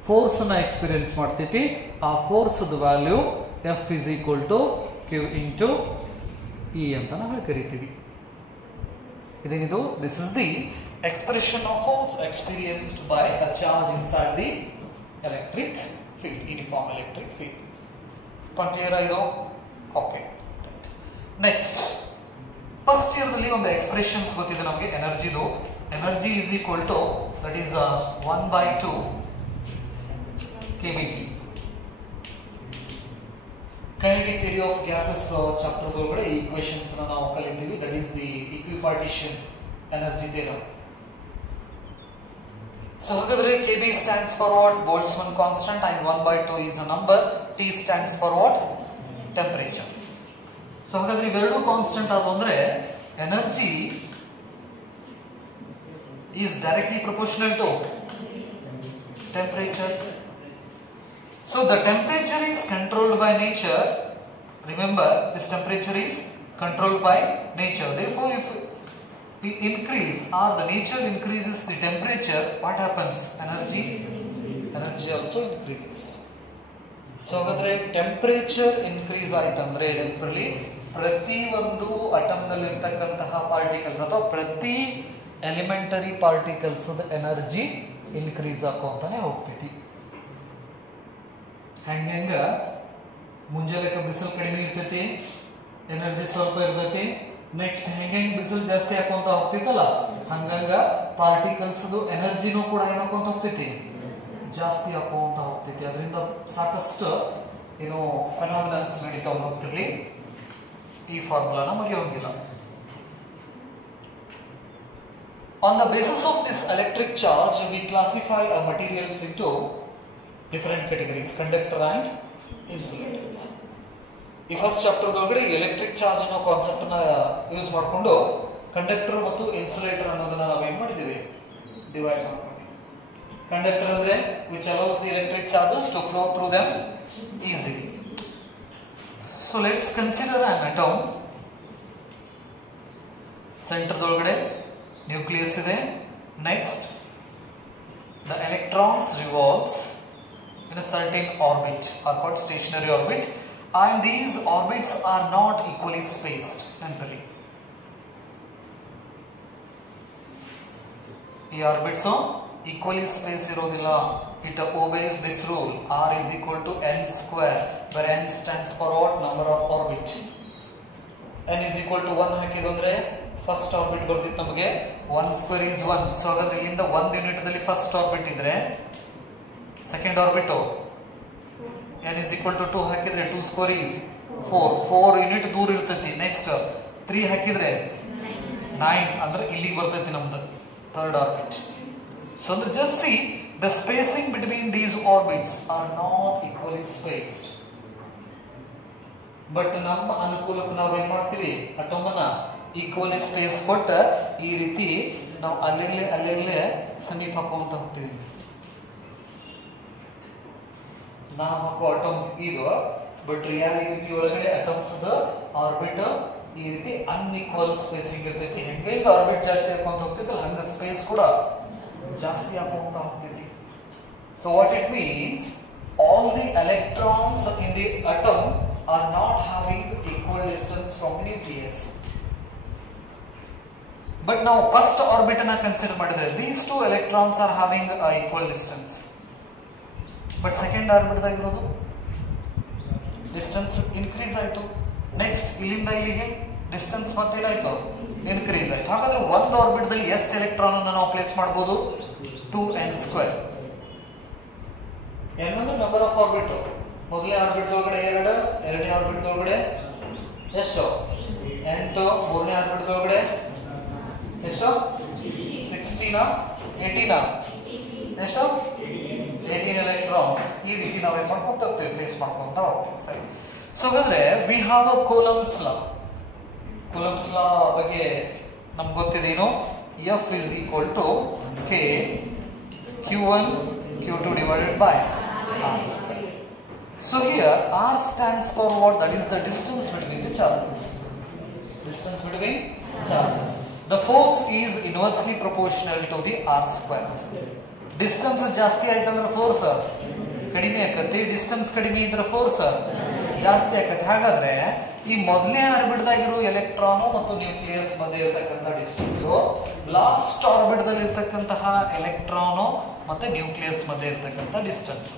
ಫೋರ್ಸ್ ನ ಎಕ್ಸ್ಪೀರಿಯನ್ಸ್ ಮಾಡ್ತೈತಿ. ಆ force value F is equal to Q into E ಅಂತ ನಾವು ಕರಿತೀವಿ. ಇದೇನಿದು? This is the expression of force experienced by a charge inside the electric field, uniform electric field. Clear ಆಗಿದೆ? ಓಕೆ. ನೆಕ್ಸ್ಟ್ ಫಸ್ಟ್ ಇಯರ್ದಲ್ಲಿ ಒಂದು ಎಕ್ಸ್ಪ್ರೆಷನ್ಸ್ ಗೊತ್ತಿದೆ ನಮಗೆ ಎನರ್ಜಿದು. Energy is equal to that is 1/2 kBT. Kinetic theory of gases chapter ಒಳಗಡೆ ಈ ಈಕ್ವೇಷನ್ಸ್ ನಾವು ಕಲಿತೀವಿ. That is the equipartition energy theorem. So ಹಾಗಾದ್ರೆ kB stands for what? Boltzmann constant, and 1/2 is a number. T stands for what? Temperature. So ಹಾಗಾದ್ರೆ ಇವೆರಡು ಕಾನ್ಸ್ಟೆಂಟ್ ಆದವು ಅಂದ್ರೆ energy is directly proportional to temperature. So the temperature is controlled by nature. Remember, this temperature is controlled by nature. Therefore, if we increase or the nature increases the temperature, what happens? Energy also increases. So ಹಾಗಾದ್ರೆ ಟೆಂಪರೇಚರ್ ಇನ್ಕ್ರೀಸ್ ಆಯ್ತಂದ್ರೆ ನೆನಪಿರಲಿ, ಪ್ರತಿ ಒಂದು ಅಟಮ್ನಲ್ಲಿ ಇರ್ತಕ್ಕಂತಹ ಪಾರ್ಟಿಕಲ್ಸ್ ಅಥವಾ ಪ್ರತಿ ಎಲಿಮೆಂಟರಿ ಪಾರ್ಟಿಕಲ್ಸ್ ಎನರ್ಜಿ ಇನ್ಕ್ರೀಸ್ ಆಕೋತಾನೆ ಹೋಗ್ತೈತಿ. ಹಂಗ ಮುಂಜಾನೆ ಬಿಸಿಲು ಕಡಿಮೆ ಇರ್ತೈತಿ, ಎನರ್ಜಿ ಸ್ವಲ್ಪ ಇರ್ತೈತಿ. ನೆಕ್ಸ್ಟ್ ಹೆಂಗೆ ಬಿಸಿಲು ಜಾಸ್ತಿ ಹಾಕೊಂತ ಹೋಗ್ತೈತಲ್ಲ, ಹಂಗಂಗ ಪಾರ್ಟಿಕಲ್ಸ್ ಎನರ್ಜಿನೂ ಕೂಡ ಏನಾಕೊಂತ ಹೋಗ್ತೈತಿ, ಜಾಸ್ತಿ ಹಾಕೋಂತ ಹೋಗ್ತೈತಿ. ಅದರಿಂದ ಸಾಕಷ್ಟು ಏನು ಫೆನಾಮಿನಲ್ಸ್ ನಡೀತಾವ ಹೋಗ್ತಿರ್ಲಿ. ಈ ಫಾರ್ಮುಲಾನ ಮರೆಯೋಂಗಿಲ್ಲ. On the basis of this electric charge, we classify our materials into different categories: conductor and insulators. ಈ ಫಸ್ಟ್ ಚಾಪ್ಟರ್ ಒಳಗಡೆ ಎಲೆಕ್ಟ್ರಿಕ್ ಚಾರ್ಜ್ ಅನ್ನೋ ಕಾನ್ಸೆಪ್ಟ್ ನ ಯೂಸ್ ಮಾಡಿಕೊಂಡು ಕಂಡಕ್ಟರ್ ಮತ್ತು ಇನ್ಸುಲೇಟರ್ ಅನ್ನೋದನ್ನ ನಾವೇನ್ ಮಾಡಿದ್ದೀವಿ, ಡಿವೈಡ್ ಮಾಡ್ತೀವಿ. Conductor andre which allows the electric charges to flow through them easily. So let's consider an atom. Center dolgade nucleus ide. Next, the electrons revolves in a certain orbit, or called stationary orbit, and these orbits are not equally spaced. Mentally, the orbits are equally spaced ಇರೋದಿಲ್ಲ. It obeys this rule: R is equal to n square, where n stands for what? Number of orbit. n is equal to 1 ಹಾಕಿದ್ದು ಅಂದ್ರೆ ಫಸ್ಟ್ ಆರ್ಬಿಟ್ ಬರ್ತಿತ್ತು ನಮಗೆ 1 square is 1. ಸೊ ಹಾಗಾದ್ರೆ ಇಲ್ಲಿಂದ 1 ಯೂನಿಟ್ ದಲ್ಲಿ ಫಸ್ಟ್ ಆರ್ಬಿಟ್ ಇದ್ರೆ second orbit n is equal to 2 ಹಾಕಿದ್ರೆ 2 square is 4 ಯೂನಿಟ್ ದೂರ ಇರ್ತೈತಿ. ನೆಕ್ಸ್ಟ್ 3 ಹಾಕಿದ್ರೆ 9 ಅಂದ್ರೆ ಇಲ್ಲಿಗೆ ಬರ್ತೈತಿ ನಮ್ದು third orbit. So just see, the spacing between these orbits are not equally spaced. But ನಮ್ಮ ಅನುಕೂಲಕ್ಕೆ ನಾವು ಏನು ಮಾಡ್ತೀವಿ, ಅಟೋಮನ್ನ ಈಕ್ವಲಿ ಸ್ಪೇಸ್ ಕೊಟ್ಟು ಈ ರೀತಿ ನಾವು ಅಲ್ಲೆಲ್ಲೇ ಸಮೀಪ ಹಾಕೊಂತ ಹೋಗ್ತೀವಿ. ನಾವು ಹಾಕೋ ಅಟೋಮ್ ಇದು, ಬಟ್ ರಿಯಾಲಿಟಿ ಒಳಗಡೆ ಅಟೋಮ್ಸ್ ಆರ್ಬಿಟ್ ಈ ರೀತಿ ಅನ್ಇಕ್ವಲ್ ಸ್ಪೇಸಿಂಗ್ ಇರ್ತೈತಿ. ಹೆಂಗೆ ಆರ್ಬಿಟ್ ಜಾಸ್ತಿ ಹಾಕೊಂತ ಹೋಗ್ತೈತಲ್ಲ ಹಂಗ ಸ್ಪೇಸ್ ಕೂಡ ಜಾಸ್ತಿ ಹಾಕೊಂತ ಹೋಗ್ತೈತಿ. So what it means all the electrons in the atom are not having equal distance from the nucleus. But now first orbit na consider madidre these two electrons are having a equal distance. But second orbit dagirodu distance increase aitu. Next ilinda ilige distance ಮತ್ತೆ ಏನಾಯ್ತು increase ಆಯ್ತು. ಹಾಗಾದ್ರೆ ಒಂದು ಆರ್ಬಿಟ್ ದಲ್ಲಿ ಎಷ್ಟು ಎಲೆಕ್ಟ್ರಾನ್ ಅನ್ನು ನಾವು ಪ್ಲೇಸ್ ಮಾಡಬಹುದು? 2n². n ಅಂದ್ರೆ ನಂಬರ್ ಆಫ್ ಆರ್ಬಿಟ್. ಮೊದಲನೇ ಆರ್ಬಿಟ್ ಒಳಗಡೆ 2, ಎರಡನೇ ಆರ್ಬಿಟ್ ಒಳಗಡೆ ಎಷ್ಟು 8, ಮೂರನೇ ಆರ್ಬಿಟ್ ಒಳಗಡೆ ಎಷ್ಟು 16 18 ಎಷ್ಟು 18 ಎಲೆಕ್ಟ್ರಾನ್ಸ್. ಈ ರೀತಿ ನಾವು ಏನು ಮಾಡ್ಕೊಂತ ಹೋಗ್ತೀವಿ, ಪ್ಲೇಸ್ ಮಾಡ್ಕೊಂತ ಹೋಗ್ತೀವಿ. ಸರಿ. ಸೊ ಹಾಗಾದ್ರೆ we have a Coulomb's law. Coulomb's law ಬಗ್ಗೆ ನಮ್ಗೆ ಗೊತ್ತಿದೇನು? F is equal to K Q1 Q2 divided by R square. So here R stands for what? That is the distance between the charges. Distance between charges. The force is inversely proportional to the R square. Distance ಜಾಸ್ತಿ ಆಯ್ತಂದ್ರೆ ಫೋರ್ಸ್ ಕಡಿಮೆ ಆಕತಿ, ಡಿಸ್ಟೆನ್ಸ್ ಕಡಿಮೆ ಇದ್ರೆ ಫೋರ್ಸ್ ಜಾಸ್ತಿ ಆಕತಿ. ಹಾಗಾದ್ರೆ ಈ ಮೊದಲನೇ ಆರ್ಬಿಟ್ ದಾಗಿರೋ ಎಲೆಕ್ಟ್ರಾನ್ ಮತ್ತು ನ್ಯೂಕ್ಲಿಯಸ್ ಮಧ್ಯೆ ಇರತಕ್ಕಂಥ ಡಿಸ್ಟೆನ್ಸ್, ಲಾಸ್ಟ್ ಆರ್ಬಿಟ್ ದಲ್ಲಿ ಇರತಕ್ಕಂತಹ ಎಲೆಕ್ಟ್ರಾನ್ ಮತ್ತೆ ನ್ಯೂಕ್ಲಿಯಸ್ ಮಧ್ಯೆ ಇರತಕ್ಕಂಥ distance.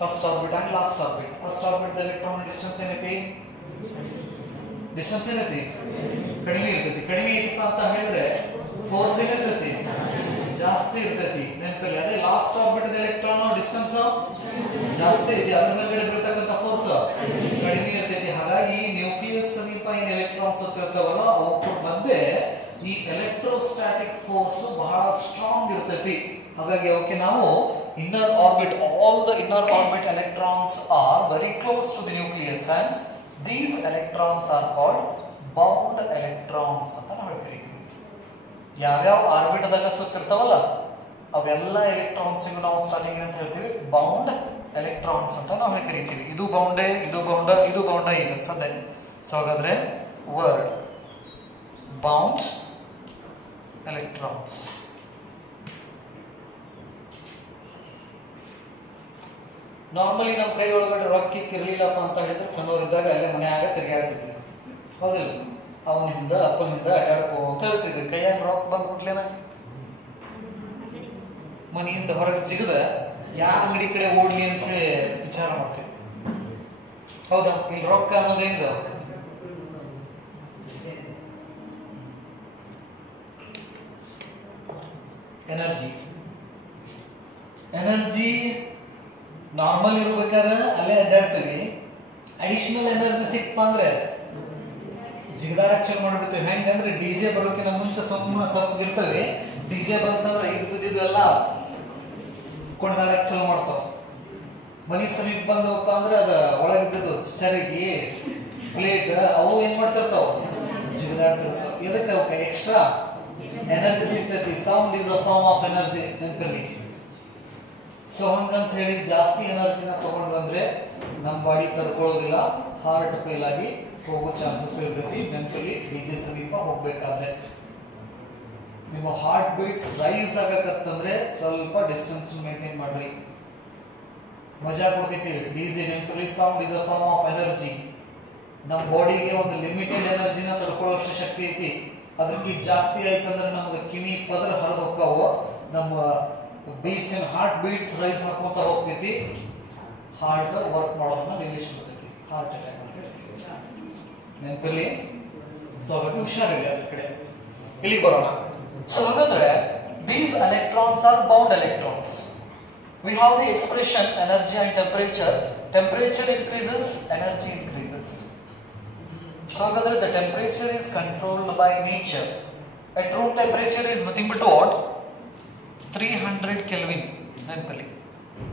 First orbit and last orbit. First orbit the electron distance ಏನೈತಿ? ಡಿಸ್ಟೆನ್ಸ್ ಏನೈತಿ? ಕಡಿಮೆ ಇರ್ತೈತಿ. ಕಡಿಮೆ ಐತಪ್ಪ ಅಂತ ಹೇಳಿದ್ರೆ ಫೋರ್ಸ್ ಏನಿರ್ತೈತಿ? ಜಾಸ್ತಿ ಇರ್ತೈತಿ. ನೆನಪಲ್ಲಿ. ಅದೇ ಲಾಸ್ಟ್ ಆರ್ಬಿಟ್ ಎಲೆಕ್ಟ್ರಾನ್ ಡಿಸ್ಟೆನ್ಸ್ ಜಾಸ್ತಿ ಐತಿ, ಅದ್ರ ಮೇಲ್ಗಡೆ ಬೀಳ್ತಕ್ಕಂಥ ಫೋರ್ಸ್ ಕಡಿಮೆ ಇರ್ತೈತಿ. ಹಾಗಾಗಿ ನ್ಯೂಕ್ಲಿಯಸ್ ಸಮೀಪ ಏನ್ ಎಲೆಕ್ಟ್ರಾನ್ಸ್ ಇರ್ತಾವಲ್ಲ ಅವಕ್ಕೂ ಮಧ್ಯೆ ಈ ಎಲೆಕ್ಟ್ರೋಸ್ಟಾಟಿಕ್ ಫೋರ್ಸ್ ಬಹಳ ಸ್ಟ್ರಾಂಗ್ ಇರ್ತೈತಿ. ಹಾಗಾಗಿ ಅವಕ್ಕೆ ನಾವು inner orbit, all the inner orbit electrons are very close to the nucleus, hence these electrons are called bound electrons ಅಂತ ನಾವು ಕರಿತೀವಿ. ಯಾವ್ಯಾವ ಆರ್ಬಿಟ್ದಾಗ ಸುತ್ತಿರ್ತಾವಲ್ಲ ಅವೆಲ್ಲ ಎಲೆಕ್ಟ್ರಾನ್ಸ್ಗೂ ನಾವು ಸ್ಟಾರ್ಟಿಂಗ್ ಅಂತ ಹೇಳ್ತೀವಿ ಬೌಂಡ್ ಎಲೆಕ್ಟ್ರಾನ್ಸ್ ಅಂತ ನಾವು ಕರಿತೀವಿ. ಇದು ಬೌಂಡೆ, ಇದು ಬೌಂಡ, ಇದು ಬೌಂಡ ಈಗ ಸದ್ಯ. ಸೊ ಹಾಗಾದ್ರೆ ವರ್ಡ್ ಬೌಂಡ್ ಎಲೆಕ್ಟ್ರಾನ್ಸ್. ನಾರ್ಮಲಿ ನಮ್ಮ ಕೈ ಒಳಗಡೆ ರೊಕ್ಕ ಇರ್ಲಿಲ್ಲಪ್ಪ ಅಂತ ಹೇಳಿದ್ರೆ ಸಣ್ಣವರಿದ್ದಾಗ ಅಲ್ಲೇ ಮನೆಯಾಗ ತಿರುಗಾಡ್ತಿದ್ವಿ, ಹೌದಿಲ್ಲ? ಅವನಿಂದ ಅಪ್ಪನಿಂದ ಅಡ್ಡಾಡ್ಕೊಂತ ಹೇಳ್ತಿದ್ವಿ. ಕೈಯಾಗ ರೊಕ್ಕ ಬಂದ್ಬಿಟ್ಲೇನ ಮನೆಯಿಂದ ಹೊರಗೆ ಜಿಗದ ಯಾವ ಅಂಗಡಿ ಕಡೆ ಓಡ್ಲಿ ಅಂತ ಹೇಳಿ ವಿಚಾರ ಮಾಡ್ತೀವಿ, ಹೌದಾ? ಇಲ್ಲಿ ರೊಕ್ಕ ಅನ್ನೋದೇನಿದಾವ ಎನರ್ಜಿ. ಎನರ್ಜಿ ನಾರ್ಮಲ್ ಇರ್ಬೇಕಾದ್ರೆ ಅಲ್ಲೇ ಅಡ್ಡಾಡ್ತೀವಿ. ಅಡಿಷನಲ್ ಎನರ್ಜಿ ಸಿಕ್ಪ ಅಂದ್ರೆ ಜಿಗದಾಡಕ್ ಚಲೋ ಮಾಡ್ಬಿಡ್ತೀವಿ. ಹೆಂಗಂದ್ರೆ ಡಿಜೆ ಬರೋಕಿನ ಮುಂಚೆ ಸುಮ್ಮನೆ ಸ್ವಲ್ಪ ಇರ್ತವೆ, ಡಿಜೆ ಬಂತಂದ್ರೆ ಇದು ಎಲ್ಲ ಕುಣಿದಾಡಕ್ ಚಲೋ ಮಾಡ್ತಾವ. ಮನಿ ಸಮೀಪ ಬಂದವಪ್ಪ ಅಂದ್ರೆ ಅದ ಒಳಗಿದ್ದದು ಚರಗಿ ಪ್ಲೇಟ್ ಅವು ಏನ್ ಮಾಡ್ತಿರ್ತಾವ? ಜಿಗದಾಡ್ತಿರ್ತಾವ. ಎದಕ್ಕೆ ಅವಕ್ಕೆ ಎಕ್ಸ್ಟ್ರಾ ಎನರ್ಜಿ ಸಿಗ್ತೈತಿ. Sound is a form of energy ನೆನಪಿರ್ಲಿ. ಸೊ ಹಂಗಂತ ಹೇಳಿ ಜಾಸ್ತಿ ಎನರ್ಜಿನ ತಗೊಂಡ್ ಬಂದ್ರೆ ನಮ್ಮ ಬಾಡಿ ತಡ್ಕೊಳ್ಳೋದಿಲ್ಲ, ಹಾರ್ಟ್ ಫೇಲ್ ಆಗಿ ಹೋಗೋ ಚಾನ್ಸಸ್ ಇರ್ತೈತಿ. ನೆನಪಲ್ಲಿ ಡಿಜೆ ಸಮೀಪ ಹೋಗ್ಬೇಕಾದ್ರೆ ನಿಮ್ಮ ಹಾರ್ಟ್ ಬೀಟ್ಸ್ ರೈಸ್ ಆಗಕತ್ತಂದ್ರೆ ಸ್ವಲ್ಪ ಡಿಸ್ಟೆನ್ಸ್ ಮೇಂಟೈನ್ ಮಾಡ್ರಿ, ಮಜಾ ಕೊಡ್ತೈತಿ. ಡಿಜೆ ನೆನಪಲ್ಲಿ sound is a form of energy. ನಮ್ಮ ಬಾಡಿಗೆ ಒಂದು ಲಿಮಿಟೆಡ್ ಎನರ್ಜಿನ ತಡ್ಕೊಳ್ಳೋಷ್ಟು ಶಕ್ತಿ ಐತಿ. ಅದಕ್ಕೆ ಜಾಸ್ತಿ ಆಯ್ತಂದ್ರೆ ನಮ್ದು ಕಿವಿ ಪದರ ಹರಿದು ಹೋಗ್ತಾವ, ನಮ್ಮ ಬೀಟ್ಸ್ ಏನ್ ಹಾರ್ಟ್ ಬೀಟ್ಸ್ ರೈಸ್ ಹಾಕೊಂತ ಹೋಗ್ತೈತಿ, ಹಾರ್ಟ್ ವರ್ಕ್ ಮಾಡೋದನ್ನ ನಿಲ್ಲಿಸ್ಬಿಡ್ತೈತಿ, ಹಾರ್ಟ್ ಅಟ್ಯಾಕ್ ಅಂತ ಹೇಳ್ತೀವಿ. ನೆನಪಲ್ಲಿ. ಸೊ ಹಾಗಾಗಿ ಹುಷಾರಿಲ್ಲ ಅದ್ರ ಕಡೆ. ಇಲ್ಲಿ ಬರೋಣ. ಸೊ ಹಾಗಾದ್ರೆ these electrons are bound electrons. We have the expression energy and temperature. Temperature increases, energy increases. So ಹಾಗಾದ್ರೆ the temperature is controlled by nature. At room temperature is nothing but what? 300 Kelvin. ನೆನಪಲ್ಲಿ.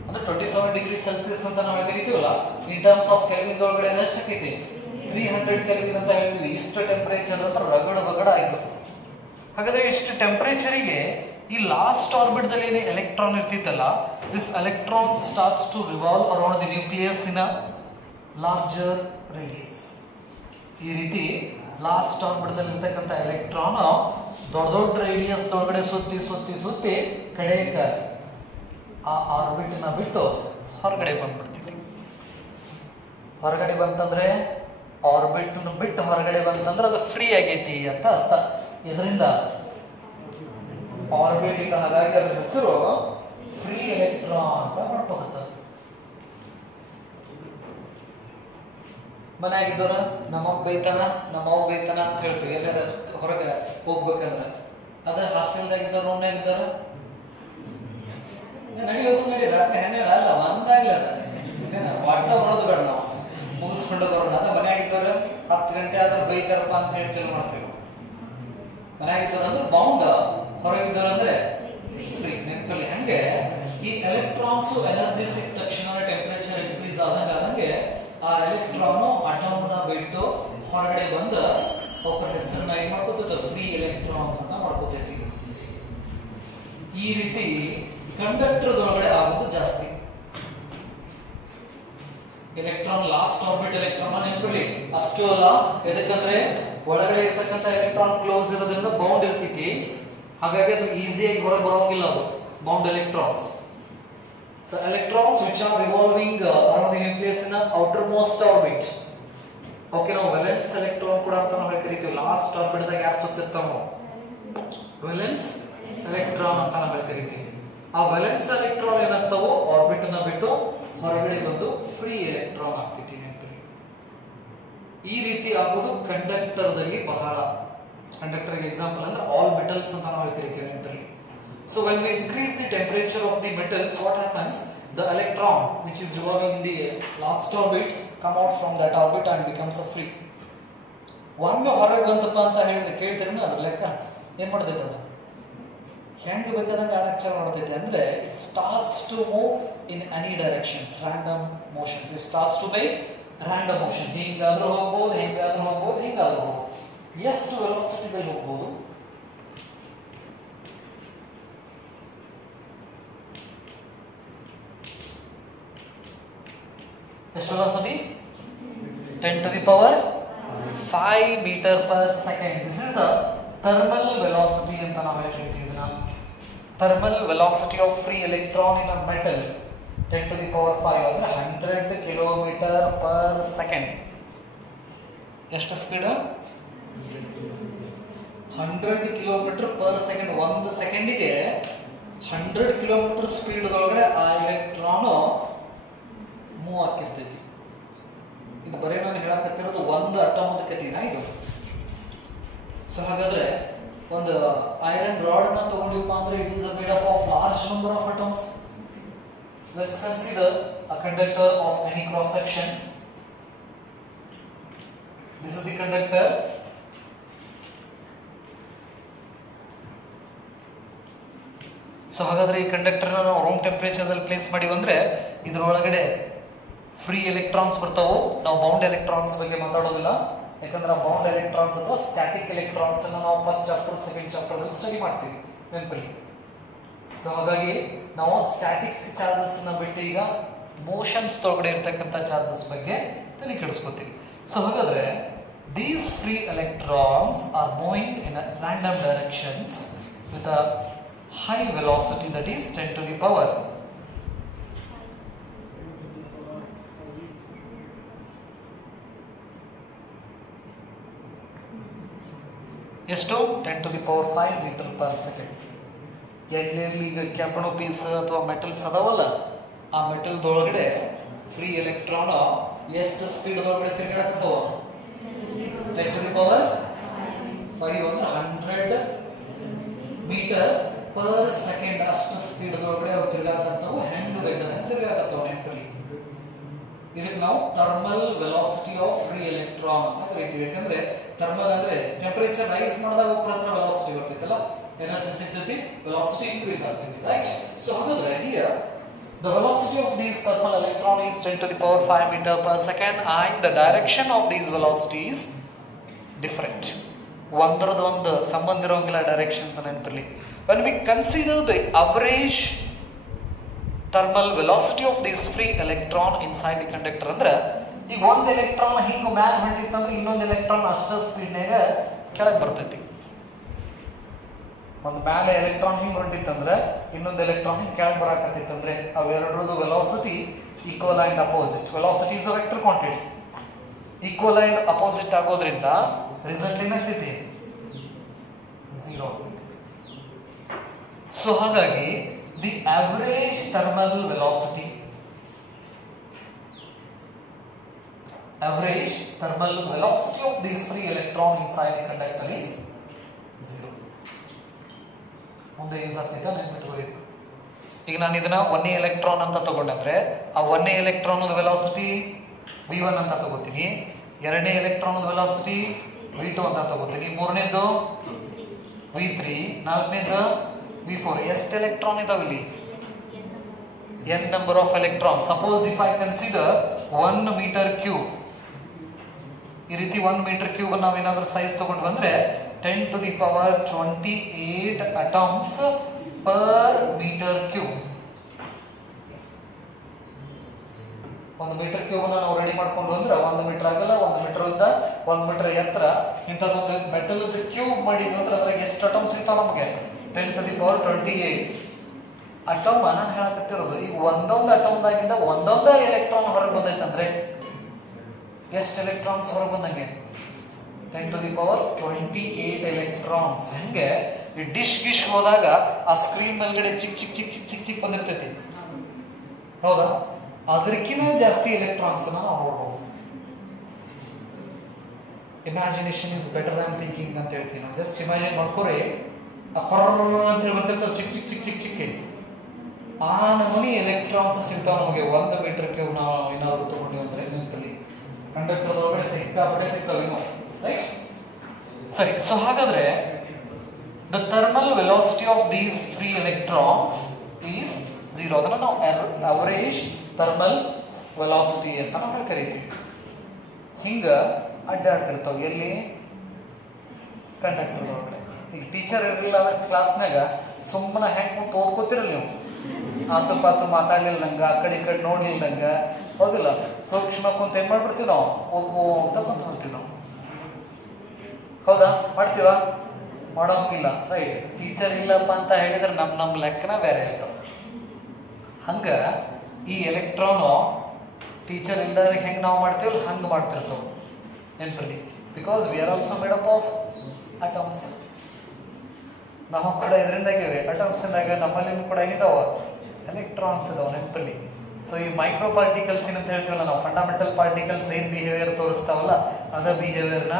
ಅಂದ್ರೆ 27 ಡಿಗ್ರಿ ಸೆಲ್ಸಿಯಸ್ ಅಂತ ನಾವು ಕರಿತೀವಲ್ಲ, ಇನ್ ಟರ್ಮ್ಸ್ ಆಫ್ ಕೆಲ್ವಿನ್ ಒಳಗಡೆ ಎಷ್ಟಾಗೈತಿ? 300 ಕೆಲ್ವಿನ್ ಅಂತ ಹೇಳ್ತೀವಿ. ಇಷ್ಟು ಟೆಂಪರೇಚರ್ ಅಂತ ರಗಡ ಬಗಡ ಆಯ್ತು. ಹಾಗಾದ್ರೆ ಇಷ್ಟು ಟೆಂಪರೇಚರಿಗೆ ಈ ಲಾಸ್ಟ್ ಆರ್ಬಿಟ್ ದಲ್ಲಿ ಏನೇ ಎಲೆಕ್ಟ್ರಾನ್ ಇರ್ತಿತ್ತಲ್ಲ, this electron starts to revolve around the nucleus in a larger radius. ಈ ರೀತಿ ಲಾಸ್ಟ್ ಆರ್ಬಿಟದಲ್ಲಿ ಇರ್ತಕ್ಕಂಥ ಎಲೆಕ್ಟ್ರಾನ್ ದೊಡ್ಡ ದೊಡ್ಡ ರೇಡಿಯಸ್ ಒಳಗಡೆ ಸುತ್ತಿ ಸುತ್ತಿ ಸುತ್ತಿ ಕಡೆಗೆ ಆ ಆರ್ಬಿಟ್ನ ಬಿಟ್ಟು ಹೊರಗಡೆ ಬಂದ್ಬಿಡ್ತೈತಿ. ಹೊರಗಡೆ ಬಂತಂದ್ರೆ ಆರ್ಬಿಟ್ ಬಿಟ್ಟು ಹೊರಗಡೆ ಬಂತಂದ್ರೆ ಅದು ಫ್ರೀ ಆಗೈತಿ ಅಂತ ಅರ್ಥ. ಇದರಿಂದ ಆರ್ಬಿಟ್ ಇಲ್ಲ, ಹಾಗಾಗಿ ಅದ್ರ ಹೆಸರು ಫ್ರೀ ಎಲೆಕ್ಟ್ರಾನ್ ಅಂತ ಮಾಡ್ಕೋತ. ಮನೆಯಾಗಿದ್ದವ್ರ ನಮ್ಮವ್ ಬೈತಾನ ನಮ್ಮವ್ ಬೈತಾನ ಅಂತ ಹೇಳ್ತೀವಿ ಎಲ್ಲಾರ ಹೊರಗೆ ಹೋಗ್ಬೇಕಂದ್ರ. ಅದ ಹಾಸ್ಟೆಲ್ದಾಗಿದ್ದವ್ರು ರೂಮ್ನಾಗಿದ್ದಾರ ನಡಿಯೋದು ನಡಿ ರಾತ್ರಿ 12 ಅಲ್ಲ ಒಂದಾಗ್ಲದ ಒಟ್ಟ ಬರೋದು ಬೇಡ, ನಾವು ಮುಗಿಸ್ಕೊಂಡು ಬರೋಣ. ಅದ ಮನೆಯಾಗಿದ್ದವ್ರ 10 ಗಂಟೆ ಆದ್ರೆ ಬೈತಾರಪ್ಪ ಅಂತ ಹೇಳಿ ಚಲೋ ಮಾಡ್ತೀವಿ. ಮನೆಯಾಗಿದ್ದವ್ರು ಅಂದ್ರೆ ಬೌಂಡ್, ಹೊರಗಿದ್ದವ್ರು ಅಂದ್ರೆ ಫ್ರೀ. ನೆನಪಲ್ಲಿ ಹಂಗೆ ಈ ಎಲೆಕ್ಟ್ರಾನ್ಸ್ ಎನರ್ಜಿ ಸಿಕ್ಕ ತಕ್ಷಣ ಟೆಂಪರೇಚರ್ ಇನ್ಕ್ರೀಸ್ ಆದಂಗೆ ಆ ಎಲೆಕ್ಟ್ರಾನು ಅಟಮ್ನ ಬಿಟ್ಟು ಹೊರಗಡೆ ಬಂದ ಅವ್ರ ಹೆಸರನ್ನ ಏನ್ ಮಾಡ್ಕೋತೈತೆ, ಫ್ರೀ ಎಲೆಕ್ಟ್ರಾನ್ಸ್ ಅಂತ ಮಾಡ್ಕೋತೈತಿ. ಈ ರೀತಿ ಕಂಡಕ್ಟರ್ ಒಳಗಡೆ ಆಗೋದು ಜಾಸ್ತಿ. ಎಲೆಕ್ಟ್ರಾನ್ ಲಾಸ್ಟ್ ಆರ್ಬಿಟ್ ಎಲೆಕ್ಟ್ರಾನ್ ನೆನಪಿರ್ಲಿ, ಅಷ್ಟು ಅಲ್ಲ. ಎದಕ್ಕಂದ್ರೆ ಒಳಗಡೆ ಇರ್ತಕ್ಕಂಥ ಎಲೆಕ್ಟ್ರಾನ್ ಕ್ಲೋಸ್ ಇರೋದ್ರಿಂದ ಬೌಂಡ್ ಇರ್ತೈತಿ, ಹಾಗಾಗಿ ಅದು ಈಸಿಯಾಗಿ ಹೊರಗೆ ಬರೋಂಗಿಲ್ಲ. ಅದು bound electrons. The electrons which are revolving around the nucleus in an outermost orbit. Okay, ನಾವು valence electron ಕೂಡ ಅಂತ ನಾವು ಕರೀತೀವಿ. ಲಾಸ್ಟ್ ಆರ್ಬಿಟ್ ದಾಗ ಯಾರು ಸುತ್ತಿರ್ತಾವ valence electron ಅಂತ ನಾವು ಕರೀತೀವಿ. ಆ valence electron ಏನಾಗ್ತಾವೋ ಆರ್ಬಿಟ್ ಅನ್ನ ಬಿಟ್ಟು ಹೊರಗಡೆ ಬಂದು ಫ್ರೀ ಎಲೆಕ್ಟ್ರಾನ್ ಆಗ್ತೈತಿ. ನೆನಪಿರಿ, ಈ ರೀತಿ ಆಗೋದು ಕಂಡಕ್ಟರ್ ದಲ್ಲಿ ಬಹಳ. ಕಂಡಕ್ಟರ್ ಎಕ್ಸಾಂಪಲ್ ಅಂದ್ರೆ ಆಲ್ ಮೆಟಲ್ಸ್ ಅಂತ ನಾವು ಕರೀತೀವಿ. ನೆನಪಿರಿ. So when we increase the temperature of the metals, what happens? The electron which is revolving in the last orbit come out from that orbit and becomes a free. ಒಮ್ಮೆ ಹೊರಗೆ ಬಂತಪ್ಪ ಅಂತ ಹೇಳಿದ್ರೆ ಕೇಳ್ತೀರ ಅದ್ರ ಲೆಕ್ಕ ಏನ್ ಮಾಡ್ತೈತೆ, ಅದು ಹೆಂಗೆ ಬೇಕಾದಂಗೆ ಆಡಕ್ಕೆ ಚಾಲು ಮಾಡ್ತೈತೆ ಅಂದ್ರೆ it starts to move in any directions, random motions. It starts to make random motion. ಹಿಂಗಾದ್ರೂ ಹೋಗ್ಬೋದು, ಹಿಂಗಾದ್ರೂ ಹೋಗ್ಬೋದು, ಹಿಂಗಾದ್ರೂ ಹೋಗ್ಬೋದು. ಎಷ್ಟು ವೆಲಾಸಿಟಿ ಮೇಲೆ ಹೋಗ್ಬೋದು. ಎಷ್ಟು velocity? 10 to the power 5 meter per second. This is a thermal velocity ಅಂತ ನಾವು ಹೇಳ್ತೀವಿ. ಇದನ್ನ thermal velocity of free electron in a metal 10 to the power 5 ಅಂದ್ರೆ 100 kilometer per second. ಎಷ್ಟು ಸ್ಪೀಡ್? 100 kilometer per second. ಒಂದು ಸೆಕೆಂಡಿಗೆ 100 kilometer ಸ್ಪೀಡ್ ಒಳಗಡೆ ಆ ಎಲೆಕ್ಟ್ರಾನ್ ಮೂವ್ ಆಗ್ತಿರ್ತೈತಿ. ಇದು ಬರೀ ನಾನು ಹೇಳಕತ್ತಿರೋದು ಒಂದು ಅಟಮ್ ಕತಿನ ಇದು. ಸೊ ಹಾಗಾದ್ರೆ ಒಂದು ಐರನ್ ರಾಡ್ ಅನ್ನ ತಗೊಂಡಿಪ್ಪ ಅಂದ್ರೆ it is made up of large number of atoms. Let's consider a conductor of any cross section. This is the conductor. So ಹಾಗಾದ್ರೆ ಈ ಕಂಡಕ್ಟರ್ ನಾವು ರೂಮ್ ಟೆಂಪರೇಚರ್ ದಲ್ಲಿ ಪ್ಲೇಸ್ ಮಾಡಿವಂದ್ರೆ ಇದ್ರೊಳಗಡೆ ಫ್ರೀ ಎಲೆಕ್ಟ್ರಾನ್ಸ್ ಬರ್ತಾವು. ನಾವು ಬೌಂಡ್ ಎಲೆಕ್ಟ್ರಾನ್ಸ್ ಬಗ್ಗೆ ಮಾತಾಡೋದಿಲ್ಲ, ಯಾಕಂದ್ರೆ ಬೌಂಡ್ ಎಲೆಕ್ಟ್ರಾನ್ಸ್ ಅಥವಾ ಸ್ಟ್ಯಾಟಿಕ್ ಎಲೆಕ್ಟ್ರಾನ್ಸ್ ಅನ್ನು ನಾವು ಫಸ್ಟ್ ಚಾಪ್ಟರ್ ಸೆಕೆಂಡ್ ಚಾಪ್ಟರ್ ದಲ್ಲಿ ಸ್ಟಡಿ ಮಾಡ್ತೀವಿ ನೆನಪಲ್ಲಿ. ಸೊ ಹಾಗಾಗಿ ನಾವು ಸ್ಟ್ಯಾಟಿಕ್ ಚಾರ್ಜಸ್ ನ ಬಿಟ್ಟು ಈಗ ಮೋಷನ್ಸ್ ಒಳಗಡೆ ಇರ್ತಕ್ಕಂಥ ಚಾರ್ಜಸ್ ಬಗ್ಗೆ ತಲೆ ಕೆಡಿಸ್ಕೊತೀವಿ. ಸೊ ಹಾಗಾದ್ರೆ these free electrons are moving in random directions with a high velocity, that is 10 to the power ಎಷ್ಟು 10 to the power 5 meter per second. ಎಲ್ಲೆಲ್ಲಿ ಈಗ ಕ್ಯಾಪಣೋ ಪೀಸ್ ಅಥವಾ ಮೆಟಲ್ಸ್ ಅದಾವಲ್ಲ, ಆ ಮೆಟಲ್ ಒಳಗಡೆ ಫ್ರೀ ಎಲೆಕ್ಟ್ರಾನ್ ಎಷ್ಟು ಸ್ಪೀಡ್ ಒಳಗಡೆ ತಿರುಗಾಡಕತ್ತಾವ? 10 to the power 5 ಅಂದ್ರೆ 100 ಮೀಟರ್ ಪರ್ ಸೆಕೆಂಡ್ ಅಷ್ಟು ಸ್ಪೀಡ್ ಒಳಗಡೆ ಅವು ತಿರುಗಾಕತ್ತಾವು. ಹೆಂಗ್ ಬೇಕಾದಂಗೆ ತಿರುಗಾಕತ್ತಾವ. ನೆನಪಲ್ಲಿ ಇದಕ್ಕೆ ನಾವು thermal velocity of free electron ಅಂತ ಕರಿತೀವಿ. ಯಾಕಂದ್ರೆ ಥರ್ಮಲ್ ಅಂದ್ರೆ ಟೆಂಪರೇಚರ್ ರೈಸ್ ಮಾಡಿದಾಗ ಒಬ್ಬರ ಹತ್ರ ವೆಲಾಸಿಟಿ ಬರ್ತೈತಲ್ಲ, ಎನರ್ಜಿ ಸಿಗ್ತೈತಿ, ವೆಲಾಸಿಟಿ ಇನ್ಕ್ರೀಸ್ ಆಗ್ತೈತಿ, ರೈಟ್? ಸೊ ಹಾಗಾದ್ರೆ here the velocity of these thermal electron is 10 to the power 5 meter per second and the direction of these velocities different. ಒಂದರದೊಂದು ಸಂಬಂಧ ಇರೋಂಗಿಲ್ಲ ಡೈರೆಕ್ಷನ್ಸ್ ನೆನಪಿರಲಿ. when we consider the average thermal velocity of this free electron inside the conductor ಅಂದ್ರೆ ಈಗ ಒಂದು ಎಲೆಕ್ಟ್ರಾನ್ ಹಿಂಗೆ ಮ್ಯಾಲ ಹೊಂಟಿತ್ತಂದ್ರೆ ಇನ್ನೊಂದು ಎಲೆಕ್ಟ್ರಾನ್ ಅಷ್ಟ ಸ್ಪೀಡ್ನಾಗ ಕೆಳಗೆ ಬರ್ತೈತಿ. ಒಂದು ಮ್ಯಾಲೆ ಎಲೆಕ್ಟ್ರಾನ್ ಹಿಂಗೆ ಹೊಂಟಿತ್ತಂದ್ರೆ ಇನ್ನೊಂದು ಎಲೆಕ್ಟ್ರಾನ್ ಹಿಂಗೆ ಕೆಳಗೆ ಬರಾಕತ್ತಿತ್ತಂದ್ರೆ ಅವೆರಡರದ್ದು velocity equal and opposite. Velocity is a vector quantity. Equal and opposite ಆಗೋದ್ರಿಂದ ರಿಸಲ್ಟ್ ಏನಾಗ್ತೈತಿ? 0 ಆಗ್ತೈತಿ. ಸೊ ಹಾಗಾಗಿ the average thermal velocity of these free electron inside the conductor is 0. ಮುಂದೆ ಯೂಸ್ ಆಗ್ತೈತೆ ನೆನ್ಪಿಟ್ಕೊಳ್ಳಿ. ಈಗ ನಾನು ಇದನ್ನ 1ನೇ ಎಲೆಕ್ಟ್ರಾನ್ ಅಂತ ತಗೊಂಡ್ರೆ ಆ 1ನೇ ಎಲೆಕ್ಟ್ರಾನ್ ವೆಲಾಸಿಟಿ v1 ಅಂತ ತಗೋತೀನಿ, 2ನೇ ಎಲೆಕ್ಟ್ರಾನ್ ವೆಲಾಸಿಟಿ v2 ಅಂತ ತಗೋತೀನಿ, 3ನೇದು v3, 4ನೇದು v4. ಎಷ್ಟು ಎಲೆಕ್ಟ್ರಾನ್ ಇದಾವೆ ಇಲ್ಲಿ? n number of electrons. Suppose if I consider 1 meter cube, ಈ ರೀತಿ 1 meter cube ನಾವೇನಾದ್ರೂ ಸೈಜ್ ತಗೊಂಡು ಬಂದ್ರೆ 10 to the power 28 atoms per meter cube. 1 meter cube ನಾವು ರೆಡಿ ಮಾಡ್ಕೊಂಡು ಅಂದ್ರೆ 1 ಮೀಟರ್ ಆಗಲ್ಲ, 1 ಮೀಟರ್ ಉದ್ದ, 1 ಮೀಟರ್ ಎತ್ತರ, ಇಂಥದ್ದೊಂದು ಮೆಟಲ್ ಕ್ಯೂಬ್ ಮಾಡಿದ್ವಿ ಅಂದ್ರೆ ಅದ್ರಾಗ ಎಷ್ಟು ಅಟಮ್ಸ್ ಸಿಗ್ತಾವ ನಮಗೆ? 10 to the power 28 ಅಟಮ್. ನಾನು ಹೇಳಕತ್ತಿರೋದು ಈಗ ಒಂದೊಂದು ಅಟಮ್ದಾಗಿಂದ ಒಂದೊಂದೇ ಎಲೆಕ್ಟ್ರಾನ್ ಹೊರಗೆ ಬಂದೈತಂದ್ರೆ ಎಷ್ಟು ಎಲೆಕ್ಟ್ರಾನ್ಸ್ ಹೊರಗೆ ಬಂದಂಗೆ? 10 to the power 28 ಎಲೆಕ್ಟ್ರಾನ್ಸ್. ಹಂಗೆ ಈ ಡಿಶ್ ಹೋದಾಗ ಆ ಸ್ಕ್ರೀನ್ ಮೇಲ್ಗಡೆ ಚಿಕ್ ಬಂದಿರ್ತೈತಿ, ಹೌದಾ? ಅದಕ್ಕಿಂತ ಜಾಸ್ತಿ ಎಲೆಕ್ಟ್ರಾನ್ಸ್ ನಾವು ನೋಡ್ಬೋದು. Imagination is better than thinking ಅಂತ ಹೇಳ್ತೀವಿ ನಾವು. ಜಸ್ಟ್ ಇಮ್ಯಾಜಿನ್ ಮಾಡ್ಕೊರಿ, ಆ ಕೊರೋನಾ ಅಂತ ಹೇಳಿ ಬರ್ತಿರ್ತಾವೆ ಚಿಕ್ಕ ಆ ನಮೂನಿ ಎಲೆಕ್ಟ್ರಾನ್ಸ್ ಸಿಗ್ತಾವೆ ನಮಗೆ 1 ಮೀಟರ್ ಕ್ಯೂಬ್ ನಾವು ಏನಾದ್ರು ತಗೊಂಡಿವಿ ಅಂದ್ರೆ ನೆನಪಲ್ಲಿ. ಕಂಡಕ್ಟರ್ ಒಳಗಡೆ ಸಿಗ್ತಾವೆ ಇನ್ನು, ರೈಟ್? ಸರಿ. ಸೊ ಹಾಗಾದ್ರೆ the thermal velocity of these free electrons is 0. ಅದನ್ನ ನಾವು ಅವರೇಜ್ ಥರ್ಮಲ್ ವೆಲಾಸಿಟಿ ಅಂತ ನಾವು ಕರಿತೀವಿ. ಹಿಂಗ ಅಡ್ಡಾಡ್ತಿರ್ತಾವೆ ಎಲ್ಲಿ? ಕಂಡಕ್ಟರ್ ಒಳಗಡೆ. ಈಗ ಟೀಚರ್ ಇರಲಿಲ್ಲ ಅಂದ್ರೆ ಕ್ಲಾಸ್ನಾಗ ಸುಮ್ಮನೆ ಹೆಂಗೆ ಮುಂದೆ ಓದ್ಕೋತಿರಲ್ಲ ನೀವು, ಆಸುಪಾಸು ಮಾತಾಡ್ಲಿಲ್ಲ ನಂಗೆ, ಆ ಕಡೆ ಈ ಕಡೆ ನೋಡ್ಲಿಲ್ಲ ನಂಗೆ, ಹೌದಿಲ್ಲ? ಸೂಕ್ಷ್ಮ ಕುಂತ ಏನ್ ಮಾಡ್ಬಿಡ್ತೀವಿ ನಾವು? ಅಂತ ಕುಂತ್ಬಿಡ್ತೀವಿ ನಾವು, ಹೌದಾ? ಮಾಡ್ತೀವ? ಮಾಡೋಂಗಿಲ್ಲ, ರೈಟ್? ಟೀಚರ್ ಇಲ್ಲಪ್ಪ ಅಂತ ಹೇಳಿದ್ರೆ ನಮ್ಮ ಲೆಕ್ಕನ ಬೇರೆ ಇರ್ತಾವ. ಹಂಗ ಈ ಎಲೆಕ್ಟ್ರಾನು ಟೀಚರ್ ಇಲ್ದಾದ್ರೆ ಹೆಂಗೆ ನಾವು ಮಾಡ್ತೀವಲ್ಲ ಹಂಗೆ ಮಾಡ್ತಿರ್ತಾವ ನೆನಪಲ್ಲಿ. Because we are also made up of atoms. ನಾವು ಕೂಡ ಇದರಿಂದಾಗಿವೆ ಅಟಮ್ಸ್ನಾಗ, ನಮ್ಮಲ್ಲಿ ಕೂಡ ಏನಿದಾವ? ಎಲೆಕ್ಟ್ರಾನ್ಸ್ ಇದಾವೆ ನೆನಪಲ್ಲಿ. ಸೊ ಈ ಮೈಕ್ರೋ ಪಾರ್ಟಿಕಲ್ಸ್ ಏನಂತ ಹೇಳ್ತೀವಲ್ಲ ನಾವು, ಫಂಡಮೆಂಟಲ್ ಪಾರ್ಟಿಕಲ್ಸ್ ಏನು ಬಿಹೇವಿಯರ್ ತೋರಿಸ್ತಾವಲ್ಲ ಅದ ಬಿಹೇವಿಯರ್ನ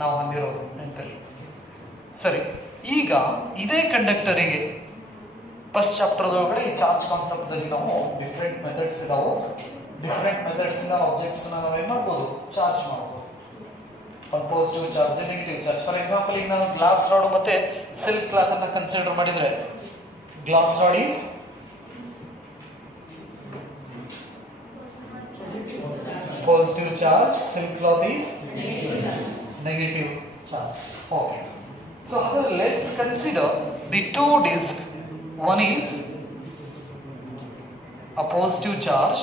ನಾವು ಹೊಂದಿರೋದು ನೆನಪಲ್ಲಿ. ಸರಿ. ಈಗ ಇದೇ ಕಂಡಕ್ಟರಿಗೆ ಫಸ್ಟ್ ಚಾಪ್ಟರ್ದೊಳಗಡೆ ಈ ಚಾರ್ಜ್ ಕಾನ್ಸೆಪ್ಟ್ದಲ್ಲಿ ನಾವು ಡಿಫ್ರೆಂಟ್ ಮೆಥಡ್ಸ್ ಇದಾವೆ. ಡಿಫ್ರೆಂಟ್ ಮೆಥಡ್ಸಿಂದ ಆಬ್ಜೆಕ್ಟ್ಸ್ನ ನಾವೇನು ಮಾಡ್ಬೋದು? ಚಾರ್ಜ್ ಮಾಡ್ಬೋದು. ಒಂದು positive charge, negative charge. For example ಈಗ ನಾನು ಗ್ಲಾಸ್ ರಾಡ್ ಮತ್ತೆ ಸಿಲ್ಕ್ ಕ್ಲಾತ್ ಅನ್ನ ಕನ್ಸಿಡರ್ ಮಾಡಿದ್ರೆ, glass rod is positive charge, silk cloth is negative charge. Okay. So let's consider the two discs. One is a positive charge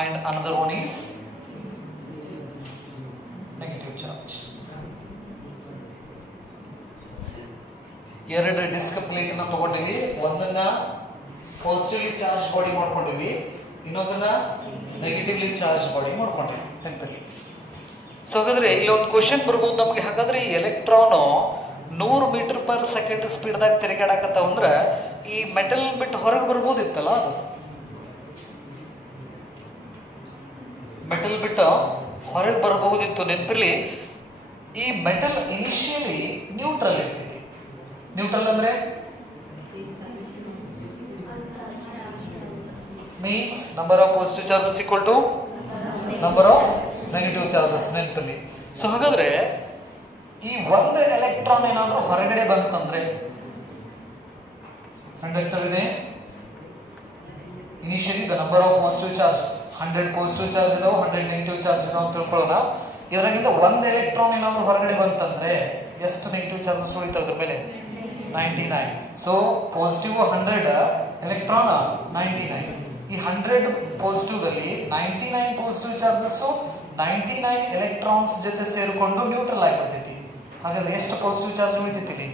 and another one is negative charge. ಎರಡು ಡಿಸ್ಕ್ ಪ್ಲೇಟ್ ಅನ್ನು ತಗೊಂಡಿವಿ, ಒಂದನ್ನ ಪಾಸಿಟಿವ್ಲಿ ಚಾರ್ಜ್ ಬಾಡಿ ಮಾಡ್ಕೊಂಡಿವಿ, ಇನ್ನೊಂದನ್ನ ನೆಗೆಟಿವ್ಲಿ ಚಾರ್ಜ್ ಬಾಡಿ ಮಾಡ್ಕೊಂಡಿವಿ ನೆನಪಲ್ಲಿ. ಸೊ ಹಾಗಾದ್ರೆ ಇಲ್ಲಿ ಒಂದು ಕ್ವಶನ್ ಬರ್ಬೋದು ನಮಗೆ. ಹಾಗಾದ್ರೆ ಈ ಎಲೆಕ್ಟ್ರಾನು 100 ಮೀಟರ್ ಪರ್ ಸೆಕೆಂಡ್ ಸ್ಪೀಡ್ದಾಗ ತಿರುಗಾಡಕತ್ತಾವ ಅಂದ್ರೆ ಈ ಮೆಟಲ್ ಬಿಟ್ಟು ಹೊರಗೆ ಬರ್ಬೋದಿತ್ತಲ್ಲ? ಅದು ಮೆಟಲ್ ಬಿಟ್ಟು ಹೊರಗೆ ಬರಬಹುದಿತ್ತು ನೆನಪಿರ್ಲಿ. ಈ ಮೆಟಲ್ ಇನಿಷಿಯಲಿ ನ್ಯೂಟ್ರಲ್ ಇರ್ತೈತಿ. ನ್ಯೂಟ್ರಲ್ ಅಂದ್ರೆ means number of positive charges equal to number of negative charges ನೆನಪಲ್ಲಿ. ಸೊ ಹಾಗಾದ್ರೆ ಈ ಒಂದು ಎಲೆಕ್ಟ್ರಾನ್ ಏನಾದ್ರೂ ಹೊರಗಡೆ ಬಂತಂದ್ರೆ, ಕಂಡಕ್ಟರ್ ಇದೆ, initially the number of positive charge 100 positive charge ಇದಾವೆ, 100 ನೆಗೆಟಿವ್ ಚಾರ್ಜ್ ಇದಾವೆ ಅಂತ ತಿಳ್ಕೊಳ್ಳೋಣ. ಇದರಾಗಿಂದ ಒಂದು ಎಲೆಕ್ಟ್ರಾನ್ ಏನಾದ್ರೂ ಹೊರಗಡೆ ಬಂತಂದ್ರೆ ಎಷ್ಟು ನೆಗೆಟಿವ್ ಚಾರ್ಜಸ್ ಉಳಿತಾವ ಅದ್ರ ಮೇಲೆ? 99. So positive 100, electron 99. ಈ 100 ಪಾಸಿಟಿವ್ದಲ್ಲಿ 99 ಪಾಸಿಟಿವ್ ಚಾರ್ಜಸ್ಸು 99 ಎಲೆಕ್ಟ್ರಾನ್ಸ್ ಜೊತೆ ಸೇರಿಕೊಂಡು ನ್ಯೂಟ್ರಲ್ ಆಗಿರ್ತೈತಿ. ಹಾಗಾದ್ರೆ ಎಷ್ಟು ಪಾಸಿಟಿವ್ ಚಾರ್ಜ್ ಉಳಿತೈತಿ?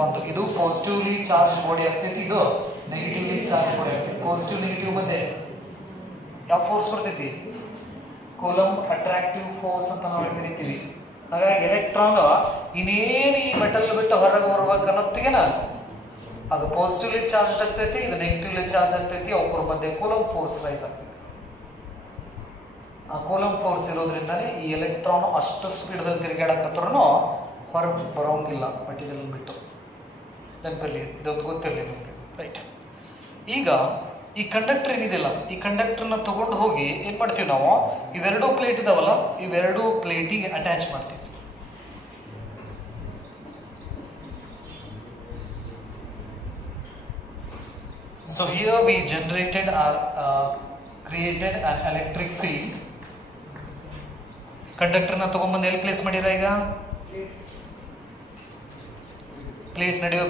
1. ಇದು ಪಾಸಿಟಿವ್ಲಿ ಚಾರ್ಜ್ ಬಾಡಿ ಆಗ್ತೈತಿ, ಇದು ನೆಗೆಟಿವ್ಲಿ ಚಾರ್ಜ್ ಬಾಡಿ ಆಗ್ತೈತಿ. ಪಾಸಿಟಿವ್ ನೆಗೆಟಿವ್ ಮಧ್ಯೆ ಯಾವ ಫೋರ್ಸ್ ಬರ್ತೈತಿ? ಕೂಲಂಬ್ ಅಟ್ರಾಕ್ಟಿವ್ ಫೋರ್ಸ್ ಅಂತ ನಾವು ಕರಿತೀವಿ. ಹಾಗಾಗಿ ಎಲೆಕ್ಟ್ರಾನ್ ಇನ್ನೇನು ಈ ಮೆಟಲ್ ಬಿಟ್ಟು ಹೊರಗೆ ಬರ್ಬೇಕು ಅನ್ನೋತ್ತಿಗೆನ ಅದು ಪಾಸಿಟಿವ್ಲಿ ಚಾರ್ಜ್ ಆಗ್ತೈತಿ, ಇದು ನೆಗೆಟಿವ್ಲಿ ಚಾರ್ಜ್ ಆಗ್ತೈತಿ. ಅವ್ರ ಮಧ್ಯೆ ಕೂಲಂಬ್ ಫೋರ್ಸ್ ರೈಸ್ ಆಗ್ತೈತಿ. ಆ ಕೂಲಂಬ್ ಫೋರ್ಸ್ ಇರೋದ್ರಿಂದಾನೇ ಈ ಎಲೆಕ್ಟ್ರಾನ್ ಅಷ್ಟು ಸ್ಪೀಡ್ದಲ್ಲಿ ತಿರುಗಾಡಕತ್ರೂ ಹೊರಗೆ ಬರೋಂಗಿಲ್ಲ ಮೆಟೀರಿಯಲ್ ಬಿಟ್ಟು. ನೆನಪಲ್ಲಿ ಇದೊಂದು ಗೊತ್ತಿರಲಿ ನಿಮಗೆ, ರೈಟ್? ಈಗ ಈ ಕಂಡಕ್ಟರ್ ಏನಿದೆಯಲ್ಲ, ಈ ಕಂಡಕ್ಟರ್ನ ತಗೊಂಡು ಹೋಗಿ ಏನು ಮಾಡ್ತೀವಿ ನಾವು, ಇವೆರಡೂ ಪ್ಲೇಟ್ ಇದಾವಲ್ಲ, ಇವೆರಡೂ ಪ್ಲೇಟಿಗೆ ಅಟ್ಯಾಚ್ ಮಾಡ್ತೀವಿ. So here we created an electric field. ಕಂಡಕ್ಟರ್ನ ತಗೊಂಡ್ಬಂದು ಎಲ್ಲಿ ಪ್ಲೇಸ್ ಮಾಡಿರ? ಈಗ ಪ್ಲೇಟ್ ನಡೆಯೋ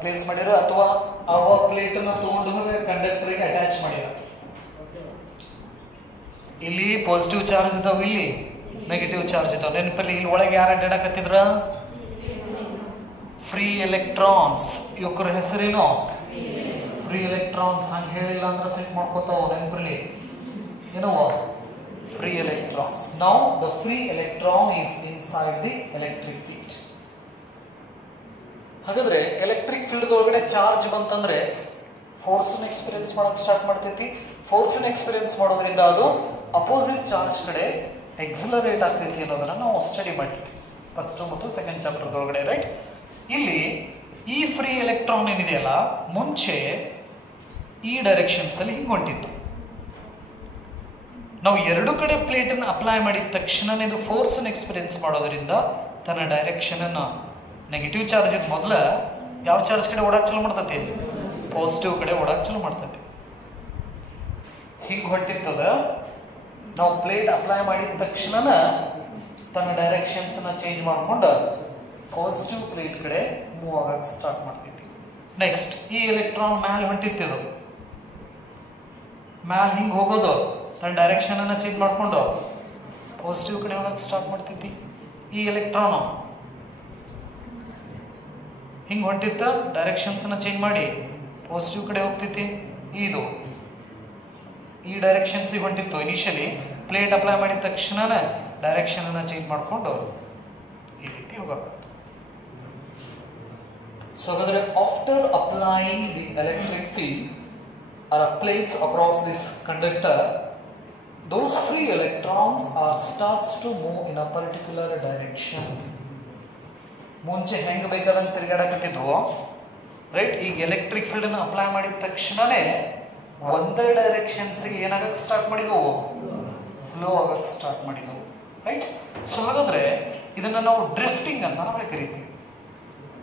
ಪ್ಲೇಸ್ ಮಾಡಿರ, ಅಥವಾ ಆ ಪ್ಲೇಟ್ ಅನ್ನ ತಗೊಂಡು ಹೋಗಿ ಕಂಡಕ್ಟರ್ಗೆ ಅಟ್ಯಾಚ್ ಮಾಡಿರ. ಇಲ್ಲಿ ಪಾಸಿಟಿವ್ ಚಾರ್ಜ್ ಇದಾವ, ಇಲ್ಲಿ ನೆಗೆಟಿವ್ ಚಾರ್ಜ್ ಇದಾವ. ನೆನಪಲ್ಲಿ ಇಲ್ಲಿ ಒಳಗೆ ಯಾರು ಅಡ್ಡಾಡಕತ್ತಿದ್ರ? Free electrons. ಇವಕ್ರ ಹೆಸರೇನು? Free electrons. ಹಂಗೆ ಹೇಳಿಲ್ಲ ಅಂದ್ರೆ ಸೆಟ್ ಮಾಡ್ಕೋತಾವ. ನೆನಪಲ್ಲಿ ಏನೋ free electrons. Now the free electron is inside the electric field. ಹಾಗಾದ್ರೆ ಎಲೆಕ್ಟ್ರಿಕ್ ಫೀಲ್ಡ್ ಒಳಗಡೆ ಚಾರ್ಜ್ ಬಂತಂದ್ರೆ ಫೋರ್ಸ್ನ ಎಕ್ಸ್ಪೀರಿಯನ್ಸ್ ಮಾಡಕ್ ಸ್ಟಾರ್ಟ್ ಮಾಡ್ತೈತಿ. ಫೋರ್ಸ್ನ ಎಕ್ಸ್ಪೀರಿಯನ್ಸ್ ಮಾಡೋದ್ರಿಂದ ಅದು ಅಪೋಸಿಟ್ ಚಾರ್ಜ್ ಕಡೆ ಎಕ್ಸಲರೇಟ್ ಆಗ್ತೈತಿ ಅನ್ನೋದನ್ನ ನಾವು ಸ್ಟಡಿ ಮಾಡಿರ್ತೀವಿ ಫಸ್ಟ್ ಮತ್ತು ಸೆಕೆಂಡ್ ಚಾಪ್ಟರ್ ಒಳಗಡೆ, ರೈಟ್? ಇಲ್ಲಿ ಈ ಫ್ರೀ ಎಲೆಕ್ಟ್ರಾನ್ ಏನಿದೆಯಲ್ಲ, ಮುಂಚೆ ಈ ಡೈರೆಕ್ಷನ್ಸ್ ಅಲ್ಲಿ ಹಿಂಗೆ ಹೊಂಟಿತ್ತು. ನಾವು ಎರಡು ಕಡೆ ಪ್ಲೇಟ್ ಅನ್ನು ಅಪ್ಲೈ ಮಾಡಿದ ತಕ್ಷಣ ಇದು ಫೋರ್ಸ್ ಅನ್ನು ಎಕ್ಸ್ಪೀರಿಯನ್ಸ್ ಮಾಡೋದ್ರಿಂದ ತನ್ನ ಡೈರೆಕ್ಷನ್ ಅನ್ನ ನೆಗೆಟಿವ್ ಚಾರ್ಜ್ ಇದ್ ಮೊದಲ ಯಾವ ಚಾರ್ಜ್ ಕಡೆ ಓಡಾಕ್ ಚಲೋ ಮಾಡ್ತೈತಿ? ಪಾಸಿಟಿವ್ ಕಡೆ ಓಡಾಕ್ ಚಲೋ ಮಾಡ್ತೈತಿ. ಹಿಂಗೆ ಹೊಂಟಿತ್ತದ. ನಾವು ಪ್ಲೇಟ್ ಅಪ್ಲೈ ಮಾಡಿದ ತಕ್ಷಣ ತನ್ನ ಡೈರೆಕ್ಷನ್ಸ್ ನ ಚೇಂಜ್ ಮಾಡ್ಕೊಂಡು ಪಾಸಿಟಿವ್ ಪ್ಲೇಟ್ ಕಡೆ ಮೂವ್ ಆಗಕ್ಕೆ ಸ್ಟಾರ್ಟ್ ಮಾಡ್ತೈತಿ. ನೆಕ್ಸ್ಟ್ ಈ ಎಲೆಕ್ಟ್ರಾನ್ ಮ್ಯಾಲೆ ಹೊಂಟಿತ್ತಿದು, ಮ್ಯಾಲೆ ಹಿಂಗೆ ಹೋಗೋದು, ತನ್ನ ಡೈರೆಕ್ಷನ್ ಅನ್ನ ಚೇಂಜ್ ಮಾಡ್ಕೊಂಡು ಪಾಸಿಟಿವ್ ಕಡೆ ಹೋಗಕ್ಕೆ ಸ್ಟಾರ್ಟ್ ಮಾಡ್ತೈತಿ. ಈ ಎಲೆಕ್ಟ್ರಾನ್ ಹಿಂಗೆ ಹೊಂಟಿತ್ತ, ಡೈರೆಕ್ಷನ್ಸ್ ಅನ್ನ ಚೇಂಜ್ ಮಾಡಿ ಪಾಸಿಟಿವ್ ಕಡೆ ಹೋಗ್ತೈತಿ. ಇದು ಈ ಡೈರೆಕ್ಷನ್ಸಿಗೆ ಹೊಂಟಿತ್ತು. ಇನಿಷಿಯಲಿ ಪ್ಲೇಟ್ ಅಪ್ಲೈ ಮಾಡಿದ ತಕ್ಷಣ ಡೈರೆಕ್ಷನ್ ಅನ್ನ ಚೇಂಜ್ ಮಾಡ್ಕೊಂಡು ಈ ರೀತಿ ಹೋಗಬೇಕು. ಸೊ ಹಾಗಾದ್ರೆ after applying the electric field or plates across this conductor, those free electrons are starts to move in a particular direction. ಮುಂಚೆ ಹೆಂಗೆ ಬೇಕಾದಂಗೆ ತಿರುಗಾಡಕತ್ತಿದ್ವು, ರೈಟ್? ಈಗ ಎಲೆಕ್ಟ್ರಿಕ್ ಫೀಲ್ಡ್ ಅನ್ನು ಅಪ್ಲೈ ಮಾಡಿದ ತಕ್ಷಣನೇ ಒಂದೇ ಡೈರೆಕ್ಷನ್ಸ್ಗೆ ಏನಾಗಕ್ಕೆ ಸ್ಟಾರ್ಟ್ ಮಾಡಿದ್ವು? ಫ್ಲೋ ಆಗಕ್ಕೆ ಸ್ಟಾರ್ಟ್ ಮಾಡಿದ್ವು, ರೈಟ್? ಸೊ ಹಾಗಾದ್ರೆ ಇದನ್ನ ನಾವು ಡ್ರಿಫ್ಟಿಂಗ್ ಅಂತ ನಾವು ಕರಿತೀವಿ.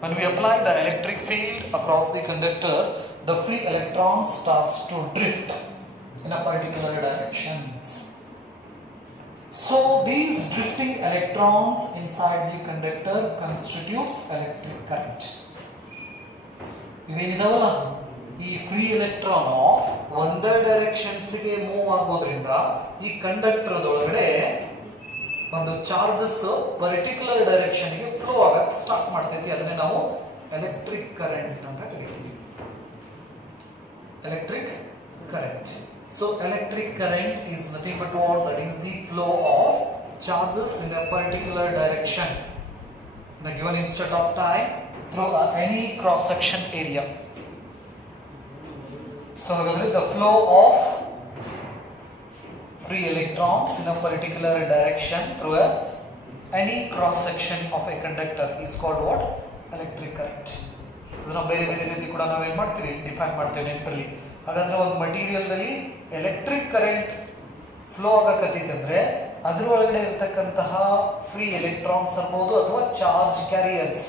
When we apply the electric field across the conductor, the free electron starts to drift in a particular directions. So these drifting electrons inside the conductor constitutes electric current. ಇವೇನಿದಾವಲ್ಲ, ಈ ಫ್ರೀ ಎಲೆಕ್ಟ್ರಾನ್ ಒಂದೇ ಡೈರೆಕ್ಷನ್ಸ್ಗೆ ಮೂವ್ ಆಗೋದ್ರಿಂದ ಈ ಕಂಡಕ್ಟರ್ ಒಳಗಡೆ ಒಂದು ಚಾರ್ಜಸ್ ಪರ್ಟಿಕ್ಯುಲರ್ ಡೈರೆಕ್ಷನ್ಗೆ ಫ್ಲೋ ಆಗಕ್ಕೆ ಸ್ಟಾರ್ಟ್ ಮಾಡ್ತೈತಿ. ಅದನ್ನೇ ನಾವು ಎಲೆಕ್ಟ್ರಿಕ್ ಕರೆಂಟ್ ಅಂತ ಕರಿತೀವಿ. Electric current. So electric current is nothing but what? That is the flow of charges in a particular direction in a given instant of time through any cross section area. So ಹಾಗಾದ್ರೆ the flow of free electrons in a particular direction through any cross section of a conductor is called what? Electric current. So ನಾವು ಬೇರೆ ಬೇರೆ ರೀತಿ ಕೂಡ ನಾವು ಏನು ಮಾಡ್ತೀವಿ, ಡಿಫೈನ್ ಮಾಡ್ತೇವೆ ನೆನಪಲ್ಲಿ. ಹಾಗಾದ್ರೆ ಒಂದು ಮಟೀರಿಯಲ್ದಲ್ಲಿ ಎಲೆಕ್ಟ್ರಿಕ್ ಕರೆಂಟ್ ಫ್ಲೋ ಆಗಕತ್ತೈತಂದ್ರೆ ಅದ್ರ ಒಳಗಡೆ ಇರತಕ್ಕಂತಹ ಫ್ರೀ ಎಲೆಕ್ಟ್ರಾನ್ಸ್ ಇರ್ಬೋದು ಅಥವಾ ಚಾರ್ಜ್ ಕ್ಯಾರಿಯರ್ಸ್.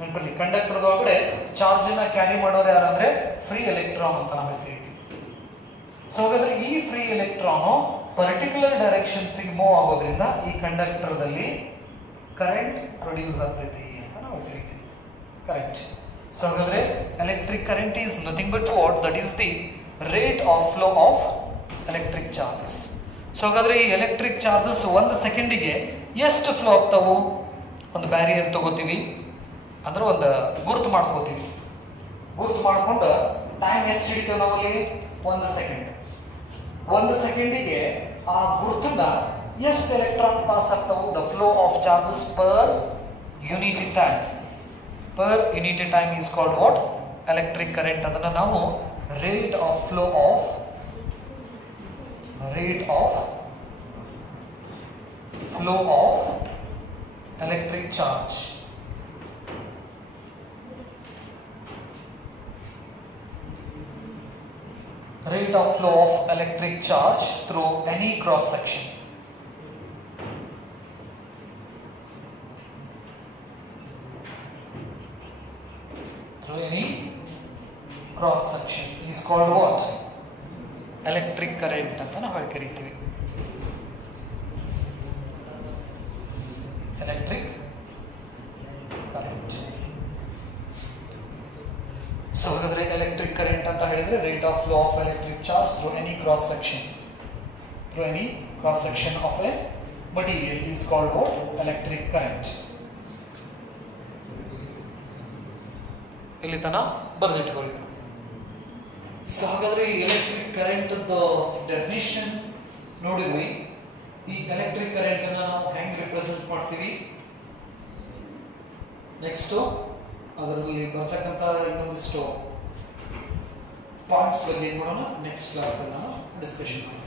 ನೆನಪಲ್ಲಿ ಕಂಡಕ್ಟರ್ ಒಳಗಡೆ ಚಾರ್ಜ್ ನ ಕ್ಯಾರಿ ಮಾಡೋರು ಯಾರಂದ್ರೆ ಫ್ರೀ ಎಲೆಕ್ಟ್ರಾನ್ ಅಂತ ನಾವು ಹೇಳ್ತೀವಿ. ಸೊ ಹಾಗಾದ್ರೆ ಈ free electron particular directions move ಆಗೋದ್ರಿಂದ ಈ ಕಂಡಕ್ಟರ್ದಲ್ಲಿ ಕರೆಂಟ್ ಪ್ರೊಡ್ಯೂಸ್ ಆಗ್ತೈತಿ ಅಂತ ನಾವು ಕರಿತೀವಿ. ಕರೆಂಟ್. ಸೊ ಹಾಗಾದ್ರೆ electric current is nothing but what? That is the rate of flow of electric charges. So ಹಾಗಾದರೆ ಈ ಎಲೆಕ್ಟ್ರಿಕ್ ಚಾರ್ಜಸ್ 1 ಸೆಕೆಂಡಿಗೆ ಎಷ್ಟು ಫ್ಲೋ ಆಗ್ತಾವು? ಒಂದು ಬ್ಯಾರಿಯರ್ ತಗೋತೀವಿ, ಅಂದ್ರೆ ಒಂದು ಗುರುತು ಮಾಡ್ಕೋತೀವಿ. ಗುರುತು ಮಾಡ್ಕೊಂಡು ಟೈಮ್ ಎಷ್ಟು ಹಿಡಿತೀವಿ ನಾವಲ್ಲಿ? 1 ಸೆಕೆಂಡ್. 1 ಸೆಕೆಂಡಿಗೆ ಆ ಗುರುತನ್ನ ಎಷ್ಟು ಎಲೆಕ್ಟ್ರಾನ್ ಪಾಸ್ ಆಗ್ತಾವು? The flow of charges per unit in time. Per unit in time is called what? Electric current. ಅದನ್ನು ನಾವು rate of flow of electric charge. Rate of flow of electric charge through any cross section. Through any cross section is called what? Electric current ಅಂತ ನಾವು ಕರೀತೀವಿ. Electric current. So ಹಾಗಾದ್ರೆ electric current ಅಂತ ಹೇಳಿದ್ರೆ rate of flow of electric charge through any cross section. Through any cross section of a material is called what? Electric current. ಇಲ್ಲಿ ತನ ಬರೆದಿಟ್ಕೊಳ್ಳಿ. ಸೊ ಹಾಗಾದ್ರೆ ಎಲೆಕ್ಟ್ರಿಕ್ ಕರೆಂಟ್ ಡೆಫಿನಿಷನ್ ನೋಡಿದ್ವಿ. ಈ ಎಲೆಕ್ಟ್ರಿಕ್ ಕರೆಂಟ್ ಅನ್ನ ನಾವು ಹೆಂಗ್ ರಿಪ್ರೆಸೆಂಟ್ ಮಾಡ್ತೀವಿ? ನೆಕ್ಸ್ಟ್ ಅದರಲ್ಲಿ ಬರ್ತಕ್ಕಂಥ ಇನ್ನೊಂದಿಷ್ಟು ಪಾಯಿಂಟ್ಸ್ ಬಗ್ಗೆ ಏನು ಮಾಡೋಣ ನೆಕ್ಸ್ಟ್ ಕ್ಲಾಸ್ ನಾನು ಡಿಸ್ಕಷನ್ ಮಾಡೋಣ.